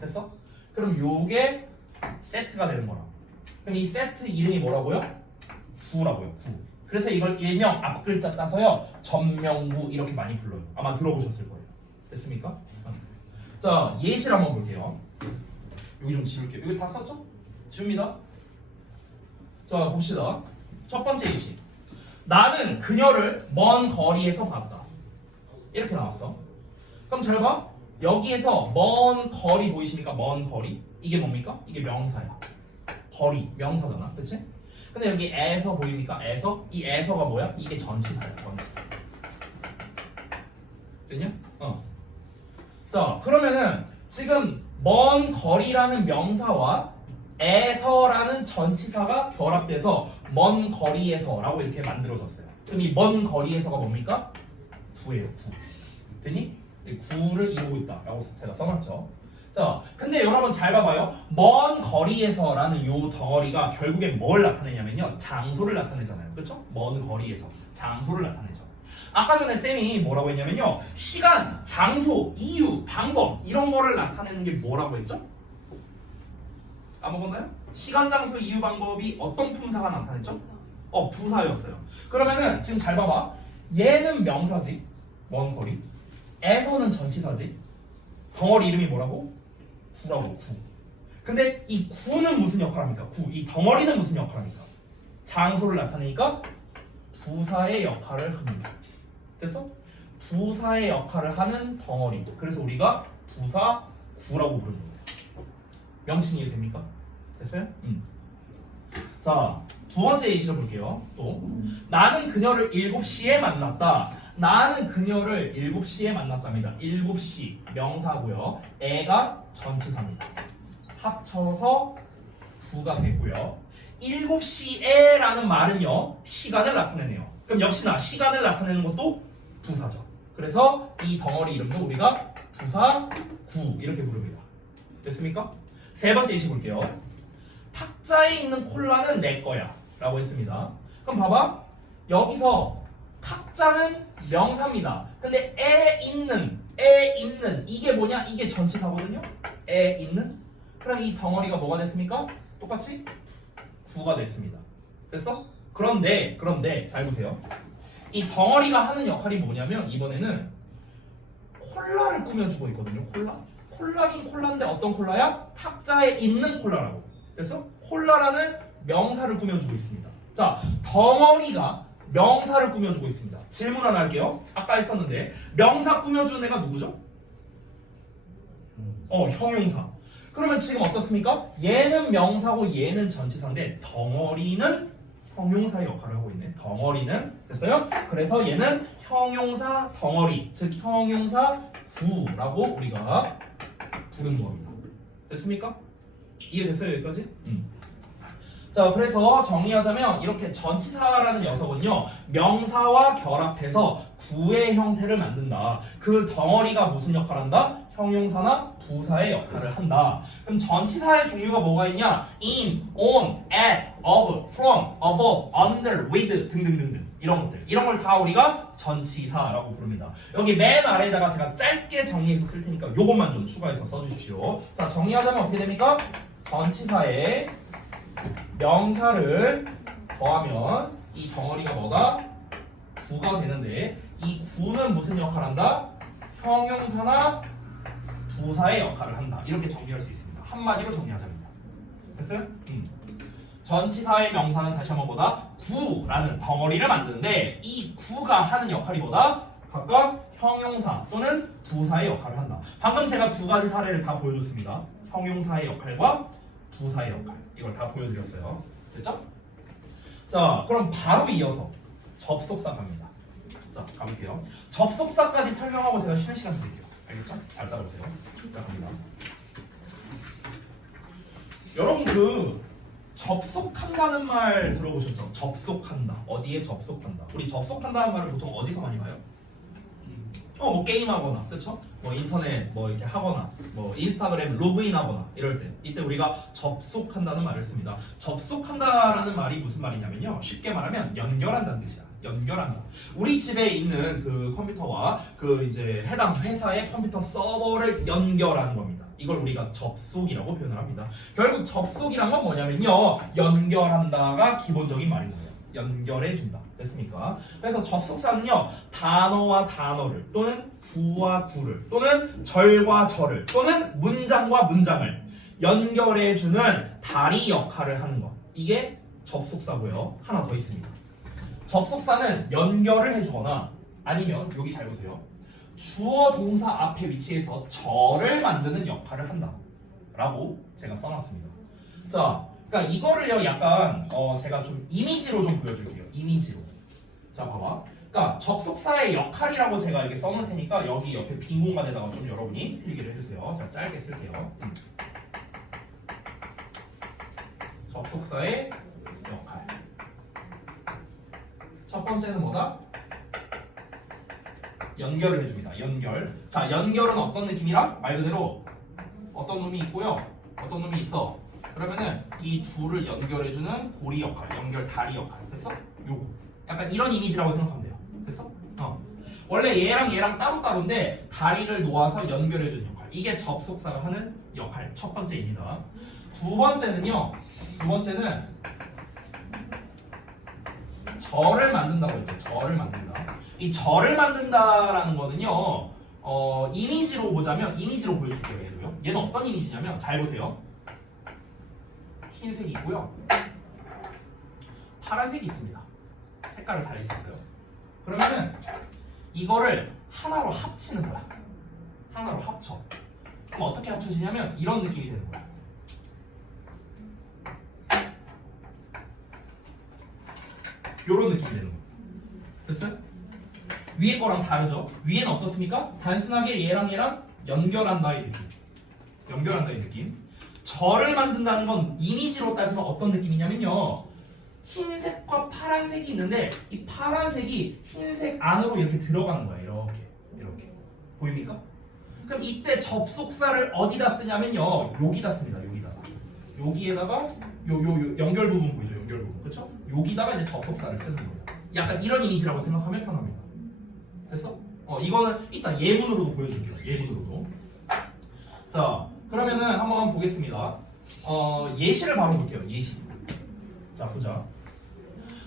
됐어? 그럼 요게 세트가 되는 거라. 그럼 이 세트 이름이 뭐라고요? 구라고요. 구. 그래서 이걸 일명 앞 글자 따서요 전명구 이렇게 많이 불러요. 아마 들어보셨을 거예요. 됐습니까? 자, 예시를 한번 볼게요. 여기 좀 지울게요. 여기 다 썼죠? 지웁니다. 자, 봅시다. 첫 번째 예시. 나는 그녀를 먼 거리에서 봤다. 이렇게 나왔어. 그럼 잘 봐. 여기에서 먼 거리 보이십니까? 먼 거리. 이게 뭡니까? 이게 명사야. 거리, 명사잖아. 그치? 근데 여기 에서 보입니까? 에서? 이 에서가 뭐야? 이게 전치사야. 전치사. 됐냐? 자, 그러면은 지금 먼 거리라는 명사와 에서라는 전치사가 결합돼서 먼 거리에서라고 이렇게 만들어졌어요. 그럼 이 먼 거리에서가 뭡니까? 구예요. 구. 됐니? 구를 이루고 있다라고 제가 써놨죠. 자, 근데 여러분 잘 봐봐요. 먼 거리에서라는 요 덩어리가 결국에 뭘 나타내냐면요, 장소를 나타내잖아요. 그렇죠? 먼 거리에서 장소를 나타내죠. 아까 전에 쌤이 뭐라고 했냐면요, 시간, 장소, 이유, 방법 이런 거를 나타내는 게 뭐라고 했죠? 까먹었나요? 시간, 장소, 이유, 방법이 어떤 품사가 나타냈죠? 부사였어요. 그러면은 지금 잘 봐봐. 얘는 명사지, 먼 거리. 에서는 전치사지. 덩어리 이름이 뭐라고? 구라고. 구. 근데 이 구는 무슨 역할을 합니까? 구. 이 덩어리는 무슨 역할을 합니까? 장소를 나타내니까 부사의 역할을 합니다. 됐어? 부사의 역할을 하는 덩어리. 그래서 우리가 부사 구라고 부르는 거예요. 명칭 이해됩니까? 됐어요? 자, 두 번째 예시를 볼게요. 또 나는 그녀를 7시에 만났다. 나는 그녀를 7시에 만났답니다. 7시 명사고요. 애가 전치사입니다. 합쳐서 구가 되고요. 7시에라는 말은요, 시간을 나타내네요. 그럼 역시나 시간을 나타내는 것도 부사죠. 그래서 이 덩어리 이름도 우리가 부사 구 이렇게 부릅니다. 됐습니까? 세 번째 예시 볼게요. 탁자에 있는 콜라는 내 거야 라고 했습니다. 그럼 봐봐. 여기서 탁자는 명사입니다. 근데 에 있는 이게 뭐냐? 이게 전치사거든요. 에 있는. 그럼 이 덩어리가 뭐가 됐습니까? 똑같이 구가 됐습니다. 됐어? 그런데 잘 보세요. 이 덩어리가 하는 역할이 뭐냐면 이번에는 콜라를 꾸며주고 있거든요. 콜라긴 콜라인데 어떤 콜라야? 탁자에 있는 콜라라고. 됐어? 콜라라는 명사를 꾸며주고 있습니다. 자, 덩어리가 명사를 꾸며주고 있습니다. 질문 하나 할게요. 아까 했었는데 명사 꾸며주는 애가 누구죠? 형용사. 그러면 지금 어떻습니까? 얘는 명사고 얘는 전치사인데 덩어리는 형용사의 역할을 하고 있네. 덩어리는 됐어요? 그래서 얘는 형용사 덩어리, 즉 형용사 구라고 우리가 부르는 겁니다. 됐습니까? 이해됐어요 여기까지? 자, 그래서 정리하자면 이렇게 전치사라는 녀석은요 명사와 결합해서 구의 형태를 만든다. 그 덩어리가 무슨 역할을 한다? 형용사나 부사의 역할을 한다. 그럼 전치사의 종류가 뭐가 있냐? in, on, at, of, from, above, under, with 등등등등 이런 것들, 이런 걸 다 우리가 전치사라고 부릅니다. 여기 맨 아래에다가 제가 짧게 정리해서 쓸 테니까 요것만 좀 추가해서 써주십시오. 자, 정리하자면 어떻게 됩니까? 전치사에 명사를 더하면 이 덩어리가 뭐다? 구가 되는데 이 구는 무슨 역할을 한다? 형용사나 부사의 역할을 한다. 이렇게 정리할 수 있습니다. 한마디로 정리하자입니다. 됐어요? 전치사의 명사는 다시 한번 보다 구라는 덩어리를 만드는데 이 구가 하는 역할이 뭐다? 각각 형용사 또는 부사의 역할을 한다. 방금 제가 두 가지 사례를 다 보여줬습니다. 형용사의 역할과 부사의 역할. 이걸 다 보여드렸어요. 됐죠? 자, 그럼 바로 이어서 접속사 갑니다. 자, 가볼게요. 접속사까지 설명하고 제가 쉬는 시간 드릴게요. 알겠죠? 잘 따라오세요. 자, 갑니다. 여러분 그 접속한다는 말 들어보셨죠? 접속한다. 어디에 접속한다. 우리 접속한다는 말을 보통 어디서 많이 봐요? 뭐 게임하거나, 그렇죠? 뭐 인터넷 뭐 이렇게 하거나, 뭐 인스타그램 로그인하거나 이럴 때 이때 우리가 접속한다는 말을 씁니다. 접속한다라는 말이 무슨 말이냐면요, 쉽게 말하면 연결한다는 뜻이야. 연결한다. 우리 집에 있는 그 컴퓨터와 그 이제 해당 회사의 컴퓨터 서버를 연결하는 겁니다. 이걸 우리가 접속이라고 표현을 합니다. 결국 접속이란 건 뭐냐면요, 연결한다가 기본적인 말인 거예요. 연결해준다. 됐습니까? 그래서 접속사는요, 단어와 단어를 또는 구와 구를 또는 절과 절을 또는 문장과 문장을 연결해주는 다리 역할을 하는 것, 이게 접속사고요. 하나 더 있습니다. 접속사는 연결을 해주거나 아니면 여기 잘 보세요, 주어 동사 앞에 위치해서 절을 만드는 역할을 한다 라고 제가 써놨습니다. 자, 그러니까 이거를요 약간 제가 좀 이미지로 좀 보여줄게요. 이미지로. 자, 봐봐. 그러니까 접속사의 역할이라고 제가 이렇게 써놓을 테니까 여기 옆에 빈 공간에다가 좀 여러분이 필기를 해주세요. 제가 짧게 쓸게요. 접속사의 역할. 첫 번째는 뭐다? 연결을 해줍니다. 연결. 자, 연결은 어떤 느낌이라? 말 그대로 어떤 놈이 있고요, 어떤 놈이 있어. 그러면은 이 둘을 연결해주는 고리 역할, 연결 다리 역할. 됐어? 요거. 약간 이런 이미지라고 생각하면 돼요. 됐어? 원래 얘랑 얘랑 따로따로인데 다리를 놓아서 연결해주는 역할. 이게 접속사가 하는 역할. 첫 번째입니다. 두 번째는요. 두 번째는 절을 만든다고 했죠. 절을 만든다. 이 절을 만든다라는 거는요, 이미지로 보자면, 이미지로 보여줄게요. 얘도요. 얘는 어떤 이미지냐면, 잘 보세요. 흰색이 있고요, 파란색이 있습니다. 색깔을 잘 있었어요. 그러면은 이거를 하나로 합치는 거야. 하나로 합쳐. 그럼 어떻게 합쳐지냐면 이런 느낌이 되는 거야. 요런 느낌이 되는 거야. 됐어요? 위에 거랑 다르죠? 위에는 어떻습니까? 단순하게 얘랑 얘랑 연결한다의 느낌. 연결한다의 느낌. 절을 만든다는 건 이미지로 따지면 어떤 느낌이냐면요, 흰색과 파란색이 있는데 이 파란색이 흰색 안으로 이렇게 들어가는 거야. 이렇게 보입니까? 그럼 이때 접속사를 어디다 쓰냐면요, 여기다 씁니다. 여기에다가 요 연결 부분 보이죠? 연결 부분. 그렇죠? 여기다가 이제 접속사를 쓰는 거예요. 약간 이런 이미지라고 생각하면 편합니다. 됐어? 이거는 이따 예문으로도 보여줄게요. 예문으로도. 자, 그러면은 한번 보겠습니다. 예시를 바로 볼게요. 예시. 자, 보자.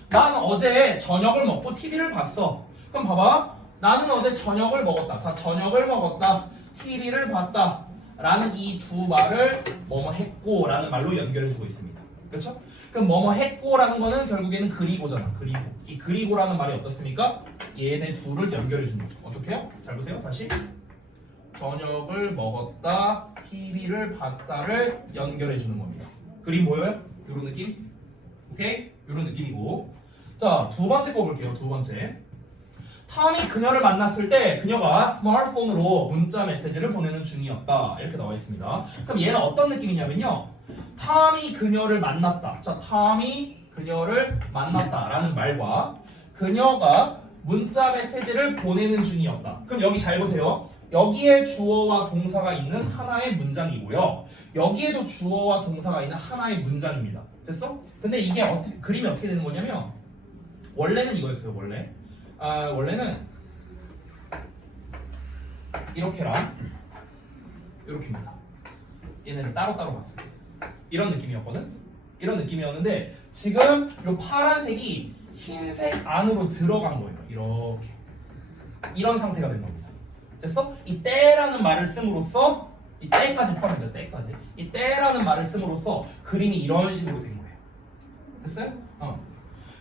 난 어제 저녁을 먹고 TV를 봤어. 그럼 봐봐. 나는 어제 저녁을 먹었다. 자, 저녁을 먹었다, TV를 봤다 라는 이 두 말을 뭐뭐 했고 라는 말로 연결해주고 있습니다. 그렇죠? 그럼 뭐뭐 했고 라는 거는 결국에는 그리고잖아. 그리고. 이 그리고라는 말이 어떻습니까? 얘네 둘을 연결해주는 거죠. 어떻게 해요? 잘 보세요. 다시. 저녁을 먹었다, TV를 봤다를 연결해 주는 겁니다. 그림 보여요? 이런 느낌? 오케이? 이런 느낌이고. 자, 두 번째 거 볼게요. 두 번째. 탐이 그녀를 만났을 때 그녀가 스마트폰으로 문자 메시지를 보내는 중이었다. 이렇게 나와 있습니다. 그럼 얘는 어떤 느낌이냐면요. 탐이 그녀를 만났다. 자, 탐이 그녀를 만났다라는 말과 그녀가 문자 메시지를 보내는 중이었다. 그럼 여기 잘 보세요. 여기에 주어와 동사가 있는 하나의 문장이고요. 여기에도 주어와 동사가 있는 하나의 문장입니다. 됐어? 근데 이게 그림이 어떻게 되는 거냐면 원래는 이거였어요. 원래는 이렇게랑 이렇게입니다. 얘네를 따로따로 봤어요. 이런 느낌이었거든? 이런 느낌이었는데 지금 이 파란색이 흰색 안으로 들어간 거예요. 이렇게. 이런 상태가 된 겁니다. 됐어? 이 때라는 말을 씀으로써 이 때까지 포함해야 돼요. 때까지. 이 때라는 말을 씀으로써 그림이 이런 식으로 된 거예요. 됐어요?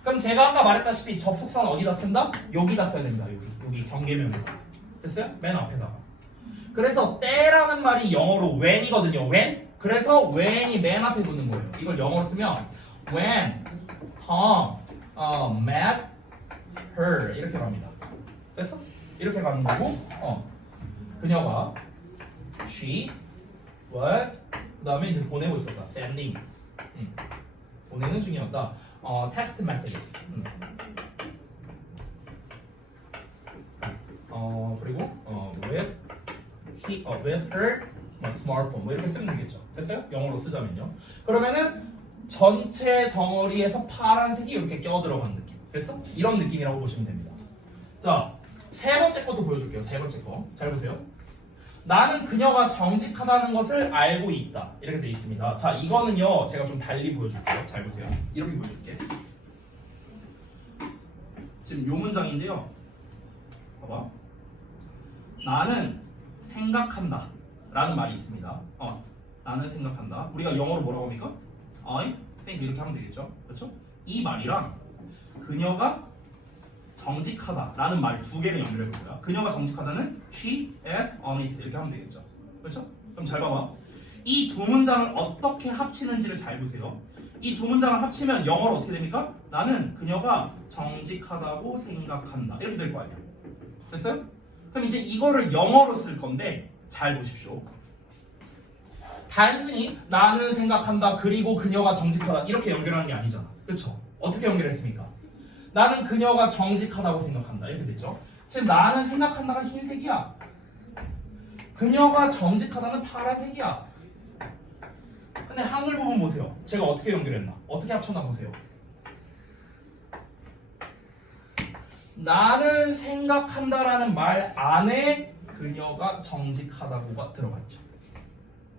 그럼 제가 아까 말했다시피 접속사는 어디다 쓴다? 여기다 써야 됩니다. 여기 경계면에. 됐어요? 맨 앞에다가. 그래서 때라는 말이 영어로 when이거든요. when. 그래서 when이 맨 앞에 두는 거예요. 이걸 영어로 쓰면 when Tom met her 이렇게 갑니다. 됐어? 이렇게 가는 거고 그녀가 she was 그 다음에 이제 보내고 있었다. sending 보내는 중이었다. text messages 그리고 with her smartphone 뭐 이렇게 쓰면 되겠죠. 됐어요? 영어로 쓰자면요. 그러면은 전체 덩어리에서 파란색이 이렇게 껴들어가는 느낌. 됐어? 이런 느낌이라고 보시면 됩니다. 자, 세 번째 것도 보여줄게요. 세 번째 거. 잘 보세요. 나는 그녀가 정직하다는 것을 알고 있다. 이렇게 돼 있습니다. 자, 이거는요. 제가 좀 달리 보여줄게요. 잘 보세요. 이렇게 보여줄게. 지금 요 문장인데요. 봐봐. 나는 생각한다. 라는 말이 있습니다. 나는 생각한다. 우리가 영어로 뭐라고 합니까? I think 이렇게 하면 되겠죠. 그렇죠? 이 말이랑 그녀가 정직하다라는 말 두 개를 연결해 볼 거야. 그녀가 정직하다는 she is honest 이렇게 하면 되겠죠. 그렇죠? 그럼 잘 봐봐. 이 두 문장을 어떻게 합치는지를 잘 보세요. 이 두 문장을 합치면 영어로 어떻게 됩니까? 나는 그녀가 정직하다고 생각한다. 이렇게 될 거 아니야. 됐어요? 그럼 이제 이거를 영어로 쓸 건데 잘 보십시오. 단순히 나는 생각한다 그리고 그녀가 정직하다 이렇게 연결하는 게 아니잖아. 그렇죠? 어떻게 연결했습니까? 나는 그녀가 정직하다고 생각한다 이렇게 됐죠. 지금 나는 생각한다가 흰색이야. 그녀가 정직하다는 파란색이야. 근데 한글 부분 보세요. 제가 어떻게 연결했나? 어떻게 합쳤나 보세요. 나는 생각한다라는 말 안에 그녀가 정직하다고가 들어갔죠.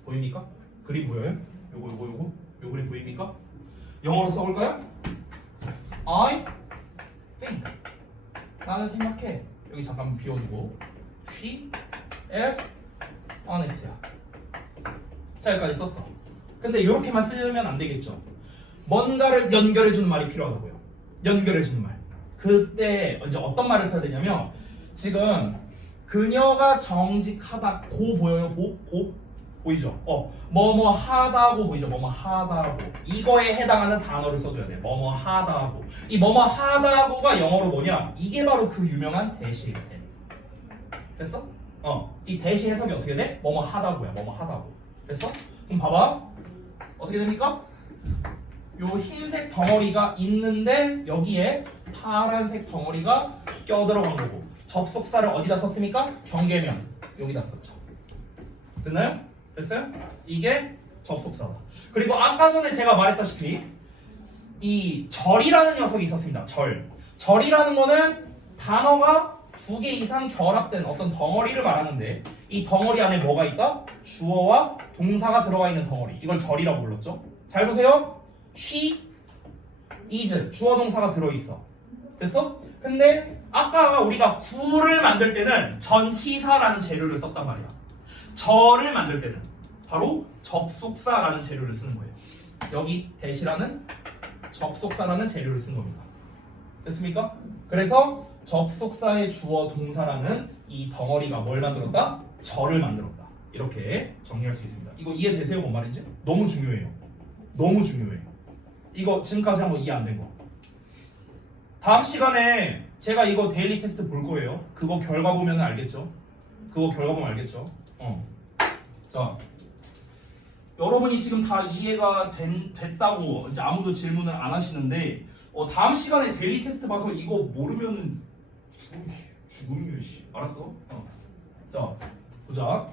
보입니까? 그림 보여요? 요거 요 그림 보입니까? 영어로 써볼까요? I think 나는 생각해. 여기 잠깐만 비워두고 she is honest야. 자, 여기까지 썼어. 근데 이렇게만 쓰면 안 되겠죠. 뭔가를 연결해주는 말이 필요하다고요. 연결해주는 말. 그때 이제 어떤 말을 써야 되냐면 지금 그녀가 정직하다 고 보여요? 고? 보이죠? 뭐뭐 하다고 보이죠? 뭐뭐 하다고. 이거에 해당하는 단어를 써줘야 돼. 뭐뭐 하다고. 이 뭐뭐 하다고가 영어로 뭐냐? 이게 바로 그 유명한 대시예요. 됐어? 이 대시 해석이 어떻게 돼? 뭐뭐 하다고야. 뭐뭐 하다고. 됐어? 그럼 봐봐. 어떻게 됩니까? 요 흰색 덩어리가 있는데 여기에 파란색 덩어리가 껴들어간 거고 접속사를 어디다 썼습니까? 경계면 여기다 썼죠. 됐나요? 됐어요? 이게 접속사다. 그리고 아까 전에 제가 말했다시피 이 절이라는 녀석이 있었습니다. 절이라는 거는 단어가 두 개 이상 결합된 어떤 덩어리를 말하는데 이 덩어리 안에 뭐가 있다? 주어와 동사가 들어가 있는 덩어리. 이걸 절이라고 불렀죠. 잘 보세요. she is 주어 동사가 들어있어. 됐어? 근데 아까 우리가 구를 만들 때는 전치사라는 재료를 썼단 말이야. 절을 만들 때는 바로 접속사라는 재료를 쓰는 거예요. 여기 대시라는 접속사라는 재료를 쓴 겁니다. 됐습니까? 그래서 접속사의 주어 동사라는 이 덩어리가 뭘 만들었다? 절을 만들었다. 이렇게 정리할 수 있습니다. 이거 이해되세요? 뭔 말인지? 너무 중요해요. 너무 중요해. 이거 지금까지 한 거 이해 안 된 거. 다음 시간에 제가 이거 데일리 테스트 볼 거예요. 그거 결과 보면 알겠죠? 그거 결과 보면 알겠죠? 자, 여러분이 지금 다 이해가 됐다고 이제 아무도 질문을 안 하시는데 다음 시간에 데일리 테스트 봐서 이거 모르면은 죽음이에요. 알았어? 자, 보자.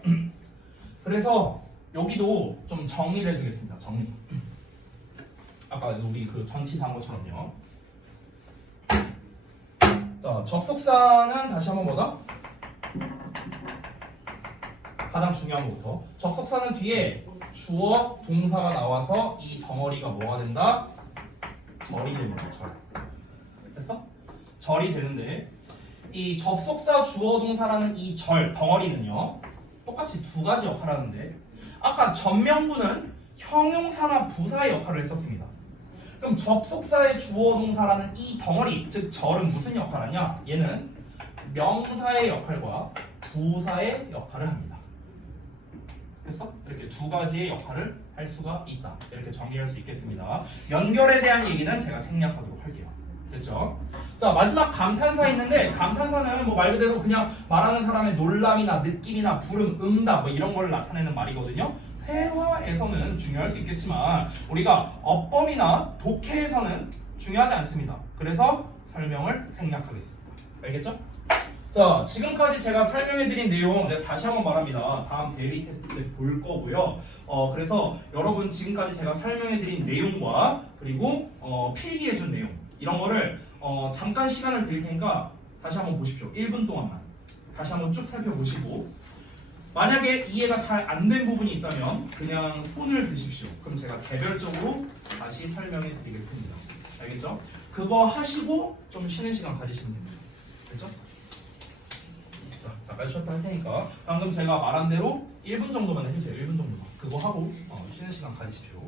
그래서 여기도 좀 정리를 해주겠습니다. 정리. 아까 우리 그 전치사한 것처럼요. 자, 접속사는 다시 한번 뭐다? 가장 중요한 것부터. 접속사는 뒤에 주어, 동사가 나와서 이 덩어리가 뭐가 된다? 절이 되는 거야. 절. 됐어? 절이 되는데 이 접속사, 주어, 동사라는 이 절, 덩어리는요. 똑같이 두 가지 역할을 하는데 아까 전명구는 형용사나 부사의 역할을 했었습니다. 그럼 접속사의 주어 동사라는 이 덩어리, 즉 절은 무슨 역할을 하냐? 얘는 명사의 역할과 부사의 역할을 합니다. 됐어? 이렇게 두 가지의 역할을 할 수가 있다. 이렇게 정리할 수 있겠습니다. 연결에 대한 얘기는 제가 생략하도록 할게요. 됐죠? 자, 마지막 감탄사 있는데 감탄사는 뭐 말 그대로 그냥 말하는 사람의 놀람이나 느낌이나 부름, 응답 뭐 이런 걸 나타내는 말이거든요. 회화에서는 중요할 수 있겠지만 우리가 어법이나 독해에서는 중요하지 않습니다. 그래서 설명을 생략하겠습니다. 알겠죠? 자, 지금까지 제가 설명해드린 내용 다시 한번 말합니다. 다음 데일리 테스트 때 볼 거고요. 그래서 여러분 지금까지 제가 설명해드린 내용과 그리고 필기해준 내용 이런 거를 잠깐 시간을 드릴 테니까 다시 한번 보십시오. 1분 동안만 다시 한번 쭉 살펴보시고 만약에 이해가 잘 안 된 부분이 있다면 그냥 손을 드십시오. 그럼 제가 개별적으로 다시 설명해 드리겠습니다. 알겠죠? 그거 하시고 좀 쉬는 시간 가지시면 됩니다. 알겠죠? 자, 잠깐 쉬었다 할 테니까 방금 제가 말한 대로 1분 정도만 해주세요. 1분 정도만. 그거 하고 쉬는 시간 가지십시오.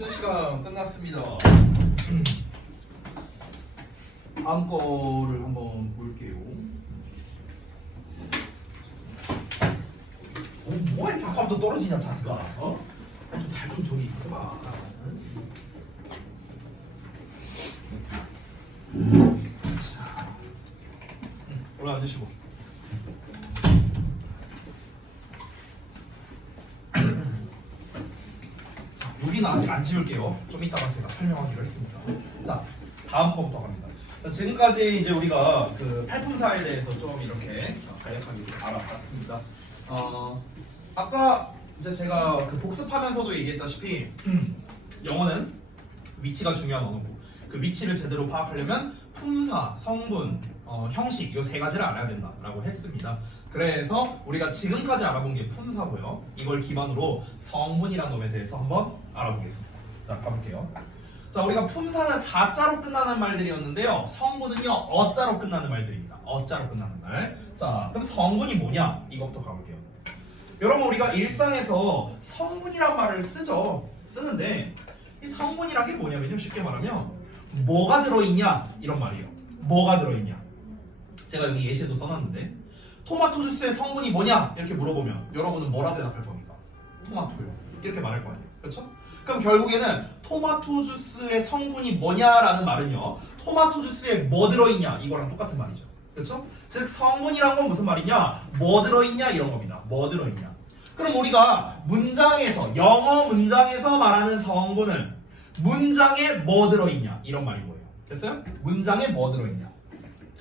쉬는 시간 끝났습니다. 다음 거를 한번 볼게요. 뭐가 이렇게 아까부터 떨어지냐 자스가? 어? 좀 잘 좀 저기 해봐. 자, 올라앉으시고. 여기는 아직 안 지울게요. 좀 이따가 제가 설명하기로 했습니다. 자, 다음 거부터 갑니다. 자, 지금까지 이제 우리가 그 팔품사에 대해서 좀 이렇게 간략하게 알아봤습니다. 아까 이제 제가 그 복습하면서도 얘기했다시피 영어는 위치가 중요한 언어고 그 위치를 제대로 파악하려면 품사, 성분, 형식 이 세 가지를 알아야 된다라고 했습니다. 그래서 우리가 지금까지 알아본 게 품사고요. 이걸 기반으로 성분이라는 놈에 대해서 한번 알아보겠습니다. 자, 가볼게요. 자, 우리가 품사는 사자로 끝나는 말들이었는데요. 성분은요, 어자로 끝나는 말들입니다. 어자로 끝나는 말. 자, 그럼 성분이 뭐냐? 이것부터 가볼게요. 여러분, 우리가 일상에서 성분이란 말을 쓰는데 이 성분이란 게 뭐냐면요. 쉽게 말하면 뭐가 들어있냐? 이런 말이에요. 뭐가 들어있냐? 제가 여기 예시도 써놨는데 토마토 주스의 성분이 뭐냐? 이렇게 물어보면 여러분은 뭐라 대답할 겁니까? 토마토요. 이렇게 말할 거 아니에요. 그렇죠? 그럼 결국에는 토마토 주스의 성분이 뭐냐라는 말은요. 토마토 주스에 뭐 들어있냐? 이거랑 똑같은 말이죠. 그렇죠? 즉 성분이란 건 무슨 말이냐? 뭐 들어있냐? 이런 겁니다. 뭐 들어있냐? 그럼 우리가 문장에서 영어 문장에서 말하는 성분은 문장에 뭐 들어있냐? 이런 말인 거예요. 됐어요? 문장에 뭐 들어있냐?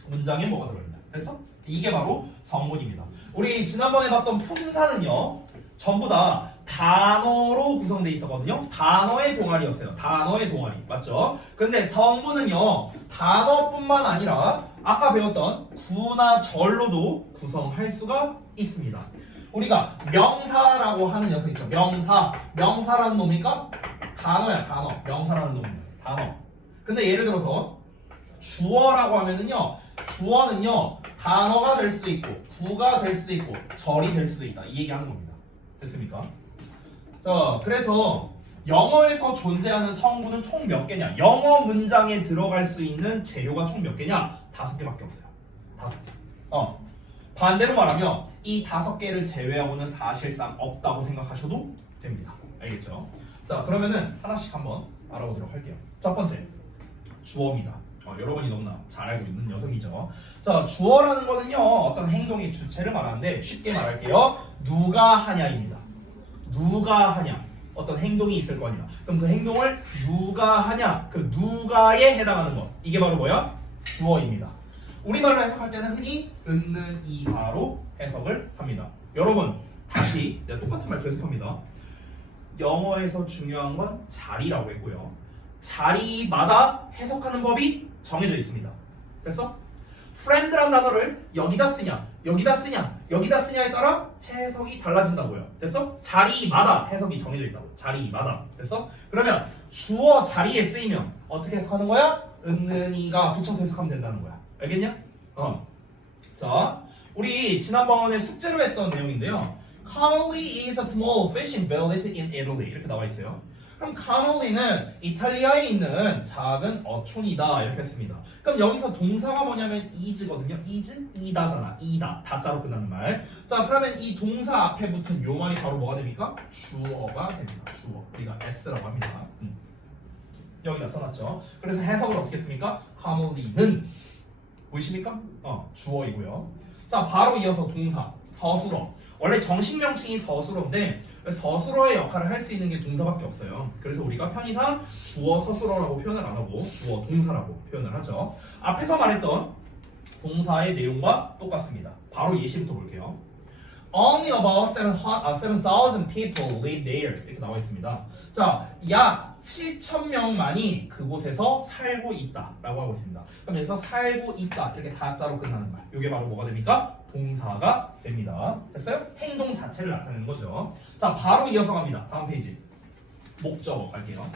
문장에 뭐가 들어있냐? 됐어? 이게 바로 성분입니다. 우리 지난번에 봤던 품사는요. 전부 다 단어로 구성되어 있었거든요. 단어의 동아리였어요. 단어의 동아리. 맞죠? 근데 성분은요. 단어뿐만 아니라 아까 배웠던 구나 절로도 구성할 수가 있습니다. 우리가 명사라고 하는 녀석 있죠. 명사. 명사라는 놈이니까 단어야. 단어. 명사라는 놈입니다. 단어. 근데 예를 들어서 주어라고 하면은요. 주어는요. 단어가 될 수도 있고 구가 될 수도 있고 절이 될 수도 있다. 이 얘기하는 겁니다. 됐습니까? 자, 그래서 영어에서 존재하는 성분은 총 몇 개냐? 영어 문장에 들어갈 수 있는 재료가 총 몇 개냐? 5개밖에 없어요. 5개. 반대로 말하면 이 5개를 제외하고는 사실상 없다고 생각하셔도 됩니다. 알겠죠? 자, 그러면은 하나씩 한번 알아보도록 할게요. 첫 번째, 주어입니다. 여러분이 너무나 잘 알고 있는 녀석이죠. 자, 주어라는 거는요, 어떤 행동의 주체를 말하는데 쉽게 말할게요. 누가 하냐입니다. 누가 하냐. 어떤 행동이 있을 거 아니야. 그럼 그 행동을 누가 하냐. 그 누가에 해당하는 것. 이게 바로 뭐야? 주어입니다. 우리말로 해석할 때는 흔히 은는 이가로 해석을 합니다. 여러분, 다시 내가 똑같은 말 계속합니다. 영어에서 중요한 건 자리라고 했고요. 자리마다 해석하는 법이 정해져 있습니다. 됐어? friend란 단어를 여기다 쓰냐, 여기다 쓰냐, 여기다 쓰냐에 따라 해석이 달라진다고요. 됐어? 자리마다 해석이 정해져 있다고. 자리마다. 됐어? 그러면 주어 자리에 쓰이면 어떻게 해석하는 거야? 은는이가 붙여서 해석하면 된다는 거야. 알겠냐? 자, 우리 지난번에 숙제로 했던 내용인데요. Cannoli is a small fishing village in Italy. 이렇게 나와 있어요. 그럼 카놀리는 이탈리아에 있는 작은 어촌이다 이렇게 했습니다. 그럼 여기서 동사가 뭐냐면 is거든요. is, 이다잖아. 이다. 다자로 끝나는 말. 자, 그러면 이 동사 앞에 붙은 요 말이 바로 뭐가 됩니까? 주어가 됩니다. 주어. 우리가 s라고 합니다. 여기다 써놨죠. 그래서 해석을 어떻게 했습니까? 카놀리는 보이십니까? 주어이고요. 자, 바로 이어서 동사 서술어. 원래 정식 명칭이 서술어인데 서술어의 역할을 할 수 있는 게 동사밖에 없어요. 그래서 우리가 편의상 주어 서술어라고 표현을 안 하고 주어 동사라고 표현을 하죠. 앞에서 말했던 동사의 내용과 똑같습니다. 바로 예시부터 볼게요. Only about 7,000 people live there. 이렇게 나와 있습니다. 자, 약 7,000명만이 그곳에서 살고 있다 라고 하고 있습니다. 그럼 여기서 살고 있다 이렇게 다자로 끝나는 말, 이게 바로 뭐가 됩니까? 동사가 됩니다. 됐어요? 행동 자체를 나타내는 거죠. 자, 바로 이어서 갑니다. 다음 페이지. 목적어 갈게요.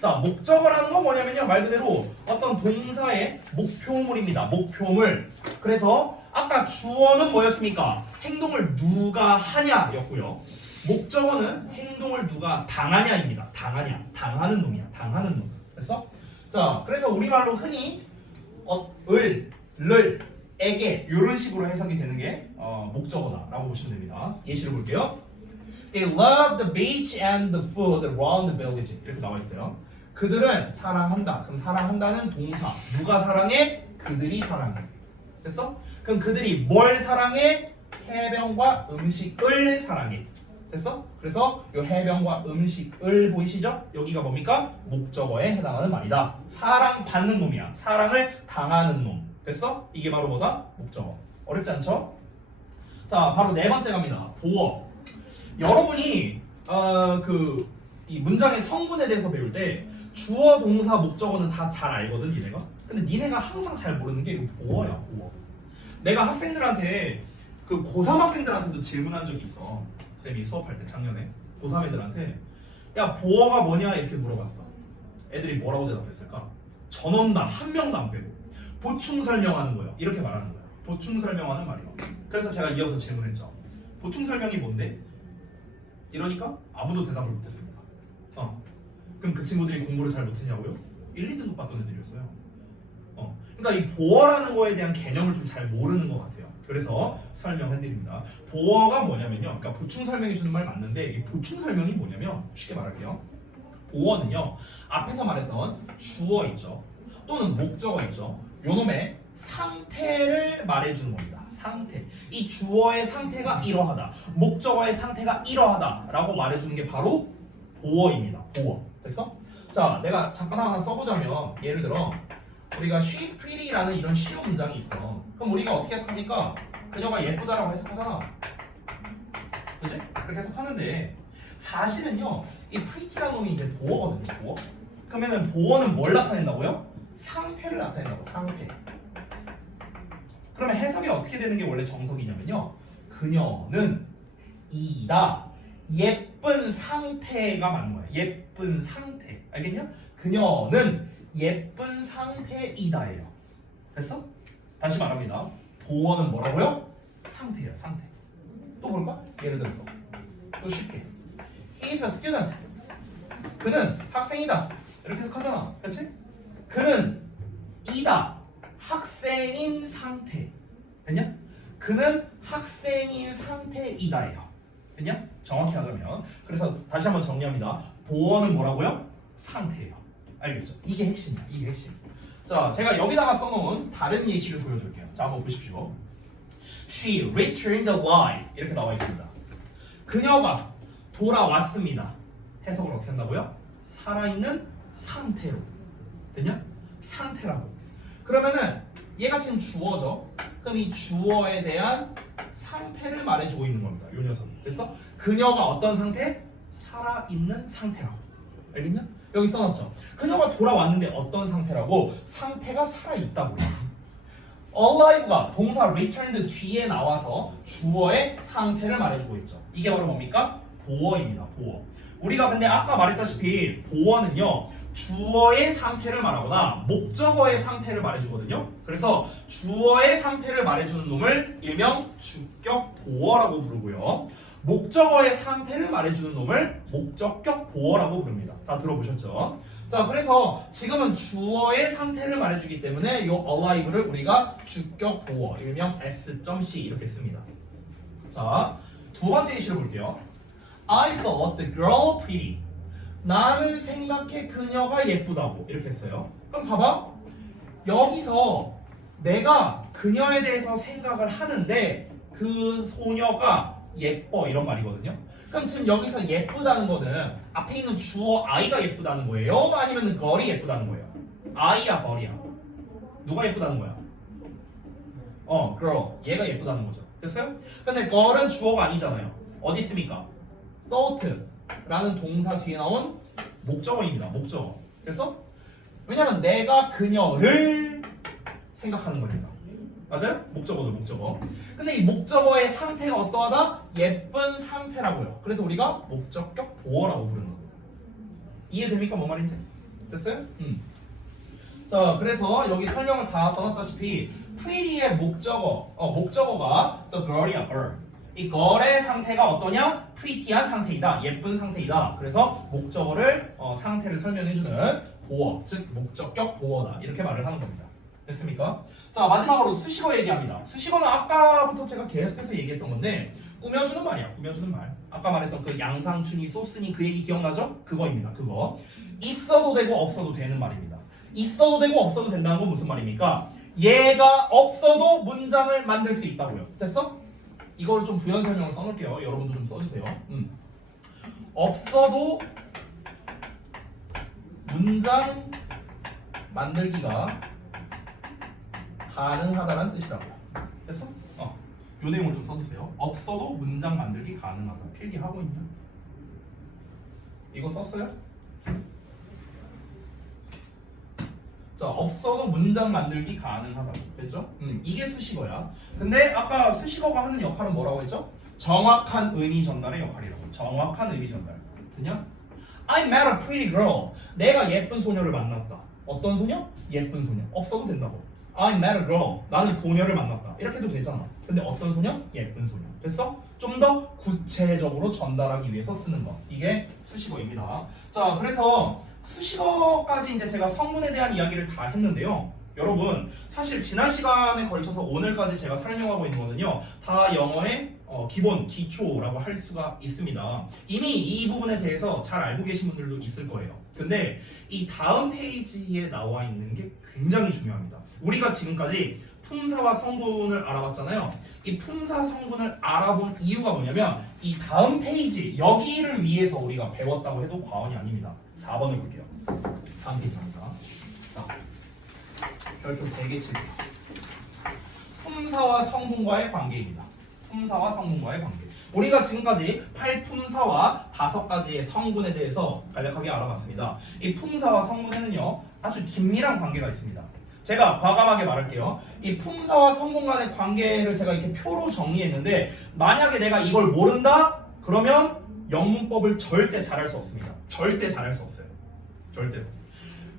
자, 목적어라는 건 뭐냐면요, 말 그대로 어떤 동사의 목표물입니다. 목표물. 그래서 아까 주어는 뭐였습니까? 행동을 누가 하냐였고요. 목적어는 행동을 누가 당하냐입니다. 당하냐, 당하는 놈이야. 당하는 놈. 됐어? 자, 그래서 우리말로 흔히 을, 를, 에게 이런 식으로 해석이 되는 게 목적어다라고 보시면 됩니다. 예시를 볼게요. They love the beach and the food around the village. 이렇게 나와 있어요. 그들은 사랑한다. 그럼 사랑한다는 동사. 누가 사랑해? 그들이 사랑해. 됐어? 그럼 그들이 뭘 사랑해? 해변과 음식을 사랑해. 됐어? 그래서 이 해변과 음식을 보이시죠? 여기가 뭡니까? 목적어에 해당하는 말이다. 사랑받는 놈이야. 사랑을 당하는 놈. 됐어? 이게 바로 뭐다? 목적어. 어렵지 않죠? 자, 바로 네 번째 갑니다. 보어. 여러분이 이 문장의 성분에 대해서 배울 때 주어, 동사, 목적어는 다 잘 알거든, 니네가. 근데 니네가 항상 잘 모르는 게 이거 보어야, 보어. 내가 학생들한테 고3 학생들한테도 질문한 적이 있어. 쌤이 수업할 때 작년에 고3 애들한테 야, 보어가 뭐냐 이렇게 물어봤어. 애들이 뭐라고 대답했을까? 전원다, 한 명도 안 빼고 보충 설명하는 거예요. 이렇게 말하는 거야. 보충 설명하는 말이야. 그래서 제가 이어서 질문했죠. 보충 설명이 뭔데? 이러니까 아무도 대답을 못했습니다. 그럼 그 친구들이 공부를 잘 못했냐고요? 1, 2등급 받던 애들이었어요. 그러니까 이 보어라는 거에 대한 개념을 좀 잘 모르는 것 같아요. 그래서 설명해드립니다. 보어가 뭐냐면요. 그러니까 보충 설명해 주는 말 맞는데 이 보충 설명이 뭐냐면 쉽게 말할게요. 보어는요. 앞에서 말했던 주어 있죠. 또는 목적어 있죠. 요놈의 상태를 말해주는 겁니다. 상태. 이 주어의 상태가 이러하다. 목적어의 상태가 이러하다. 라고 말해주는 게 바로 보어입니다. 보어. 됐어? 자, 내가 잠깐 하나 써보자면 예를 들어 우리가 she's pretty라는 이런 쉬운 문장이 있어. 그럼 우리가 어떻게 해석합니까? 그녀가 예쁘다라고 해석하잖아. 그지? 그렇게 해석하는데 사실은요 이 pretty라는 놈이 이제 보어거든요. 보어. 그러면은 보어는 뭘 나타낸다고요? 상태를 나타낸다고. 상태. 그러면 해석이 어떻게 되는 게 원래 정석이냐면요. 그녀는 이다. 예쁜 상태가 맞는 거야. 예쁜 상태. 알겠냐? 그녀는 예쁜 상태이다예요. 됐어? 다시 말합니다. 보어는 뭐라고요? 상태예요. 상태. 또 볼까? 예를 들어서 또 쉽게 He is a student. 그는 학생이다. 이렇게 해석하잖아. 그렇지? 그는 이다. 학생인 상태. 됐냐? 그는 학생인 상태이다예요. 됐냐? 정확히 하자면. 그래서 다시 한번 정리합니다. 보어는 뭐라고요? 상태예요. 알겠죠? 이게 핵심이야. 이게 핵심. 자, 제가 여기다가 써놓은 다른 예시를 보여줄게요. 자, 한번 보십시오. She returned alive. 이렇게 나와 있습니다. 그녀가 돌아왔습니다. 해석을 어떻게 한다고요? 살아있는 상태로. 됐냐? 상태라고. 그러면은 얘가 지금 주어죠. 그럼 이 주어에 대한 상태를 말해주고 있는 겁니다. 이 녀석이. 됐어? 그녀가 어떤 상태? 살아있는 상태라고. 알겠냐? 여기 써놨죠. 그녀가 돌아왔는데 어떤 상태라고? 상태가 살아있다고요. alive가 동사 returned 뒤에 나와서 주어의 상태를 말해주고 있죠. 이게 바로 뭡니까? 보어입니다. 보어. 우리가 근데 아까 말했다시피 보어는요. 주어의 상태를 말하거나 목적어의 상태를 말해주거든요. 그래서 주어의 상태를 말해주는 놈을 일명 주격 보어라고 부르고요. 목적어의 상태를 말해주는 놈을 목적격 보어라고 부릅니다. 다 들어보셨죠? 자, 그래서 지금은 주어의 상태를 말해주기 때문에 이 alive를 우리가 주격 보어, 일명 S.C 이렇게 씁니다. 자, 두 번째 예시를 볼게요. I thought the girl pretty. 나는 생각해 그녀가 예쁘다고 이렇게 했어요. 그럼 봐봐. 여기서 내가 그녀에 대해서 생각을 하는데 그 소녀가 예뻐 이런 말이거든요. 그럼 지금 여기서 예쁘다는 거는 앞에 있는 주어 I가 예쁘다는 거예요? 아니면 걸이 예쁘다는 거예요? I야 걸이야? 누가 예쁘다는 거야? girl. 얘가 예쁘다는 거죠. 됐어요? 근데 걸은 주어가 아니잖아요. 어디 있습니까? thought라는 동사 뒤에 나온 목적어입니다. 목적어. 됐어? 왜냐면 내가 그녀를 생각하는 거니까. 맞아요? 목적어도 목적어. 근데 이 목적어의 상태가 어떠하다? 예쁜 상태라고요. 그래서 우리가 목적격 보어라고 부르는 거예요. 이해됩니까? 뭔 말인지? 됐어요? 자, 그래서 여기 설명을 다 써놨다시피 pretty의 목적어가 the girl이야, girl. 이 걸의 상태가 어떠냐? pretty한 상태이다. 예쁜 상태이다. 그래서 목적어를 상태를 설명해주는 보어, 즉 목적격 보어다. 이렇게 말을 하는 겁니다. 됐습니까? 자, 마지막으로 수식어 얘기합니다. 수식어는 아까부터 제가 계속해서 얘기했던 건데 꾸며주는 말이야. 꾸며주는 말. 아까 말했던 그 양상추니 소스니 그 얘기 기억나죠? 그거입니다. 그거. 있어도 되고 없어도 되는 말입니다. 있어도 되고 없어도 된다는 건 무슨 말입니까? 얘가 없어도 문장을 만들 수 있다고요. 됐어? 이걸 좀 부연 설명을 써놓을게요. 여러분도 좀 써주세요. 없어도 문장 만들기가 가능하다는 뜻이라고요. 됐어? 요 내용을 좀 써주세요. 없어도 문장 만들기 가능하다. 필기하고 있냐? 이거 썼어요? 자, 없어도 문장 만들기 가능하다고. 됐죠? 이게 수식어야. 근데 아까 수식어가 하는 역할은 뭐라고 했죠? 정확한 의미 전달의 역할이라고. 정확한 의미 전달. 그냥 I met a pretty girl. 내가 예쁜 소녀를 만났다. 어떤 소녀? 예쁜 소녀. 없어도 된다고. I met a girl. 나는 소녀를 만났다. 이렇게 해도 되잖아. 근데 어떤 소녀? 예쁜 소녀. 됐어? 좀 더 구체적으로 전달하기 위해서 쓰는 거. 이게 수식어입니다. 자, 그래서 수식어까지 이제 제가 성분에 대한 이야기를 다 했는데요. 여러분, 사실 지난 시간에 걸쳐서 오늘까지 제가 설명하고 있는 거는요, 다 영어의 기본, 기초라고 할 수가 있습니다. 이미 이 부분에 대해서 잘 알고 계신 분들도 있을 거예요. 근데 이 다음 페이지에 나와 있는 게 굉장히 중요합니다. 우리가 지금까지 품사와 성분을 알아봤잖아요. 이 품사 성분을 알아본 이유가 뭐냐면 이 다음 페이지, 여기를 위해서 우리가 배웠다고 해도 과언이 아닙니다. 4번을 볼게요. 다음 페이지 갑니다. 별표 3개 칠게요. 품사와 성분과의 관계입니다. 품사와 성분과의 관계. 우리가 지금까지 8품사와 5가지의 성분에 대해서 간략하게 알아봤습니다. 이 품사와 성분에는요, 아주 긴밀한 관계가 있습니다. 제가 과감하게 말할게요. 이 품사와 성분 간의 관계를 제가 이렇게 표로 정리했는데, 만약에 내가 이걸 모른다? 그러면 영문법을 절대 잘할 수 없습니다. 절대 잘할 수 없어요. 절대로.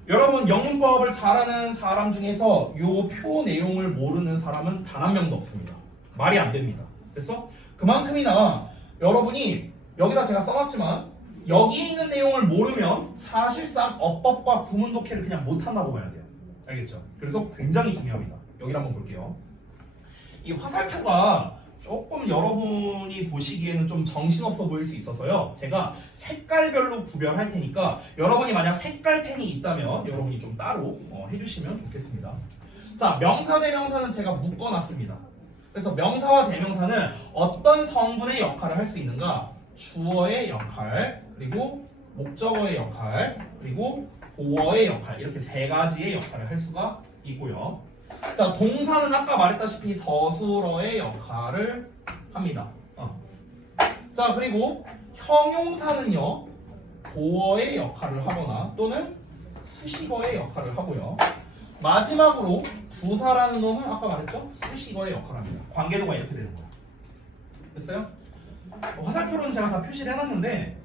여러분, 영문법을 잘하는 사람 중에서 이 표 내용을 모르는 사람은 단 한 명도 없습니다. 말이 안 됩니다. 됐어? 그만큼이나 여러분이 여기다 제가 써놨지만 여기 있는 내용을 모르면 사실상 어법과 구문 독해를 그냥 못한다고 봐야 돼요. 알겠죠? 그래서 굉장히 중요합니다. 여기를 한번 볼게요. 이 화살표가 조금 여러분이 보시기에는 좀 정신없어 보일 수 있어서요, 제가 색깔별로 구별할 테니까 여러분이 만약 색깔펜이 있다면 여러분이 좀 따로 해주시면 좋겠습니다. 자, 명사 대명사는 제가 묶어놨습니다. 그래서 명사와 대명사는 어떤 성분의 역할을 할 수 있는가? 주어의 역할, 그리고 목적어의 역할, 그리고 보어의 역할, 이렇게 3가지의 역할을 할 수가 있고요. 자, 동사는 아까 말했다시피 서술어의 역할을 합니다. 자, 그리고 형용사는요, 보어의 역할을 하거나 또는 수식어의 역할을 하고요. 마지막으로 부사라는 놈은 아까 말했죠? 수식어의 역할을 합니다. 관계도가 이렇게 되는 거예요. 됐어요? 화살표로는 제가 다 표시를 해놨는데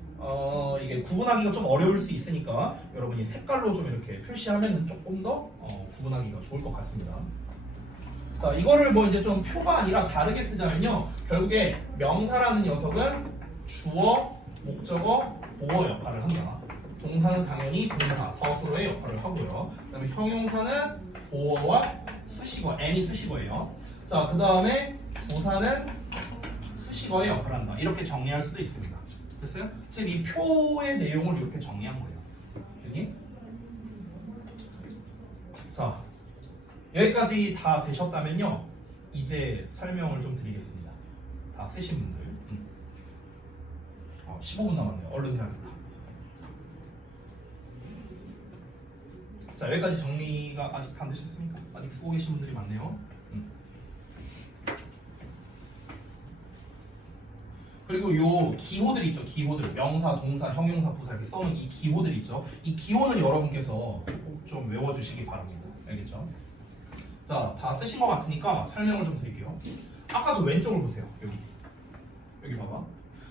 이게 구분하기가 좀 어려울 수 있으니까 여러분이 색깔로 좀 이렇게 표시하면 조금 더 구분하기가 좋을 것 같습니다. 자, 이거를 뭐 이제 좀 표가 아니라 다르게 쓰자면요, 결국에 명사라는 녀석은 주어, 목적어, 보어 역할을 한다. 동사는 당연히 동사, 서술어의 역할을 하고요. 그 다음에 형용사는 보어와 수식어, N이 수식어예요. 자, 그 다음에 부사는 수식어의 역할을 한다. 이렇게 정리할 수도 있습니다. 됐어요? 즉, 이 표의 내용을 이렇게 정리한 거예요. 여기. 자, 여기까지 다 되셨다면요, 이제 설명을 좀 드리겠습니다. 다 쓰신 분들. 15분 남았네요. 얼른 해야겠다. 자, 여기까지 정리가 아직 안 되셨습니까? 아직 쓰고 계신 분들이 많네요. 그리고 요 기호들 있죠. 기호들, 명사, 동사, 형용사, 부사 이렇게 써놓은 이 기호들 있죠. 이 기호는 여러분께서 꼭 좀 외워주시기 바랍니다. 알겠죠? 자, 다 쓰신 것 같으니까 설명을 좀 드릴게요. 아까 저 왼쪽을 보세요. 여기 봐봐.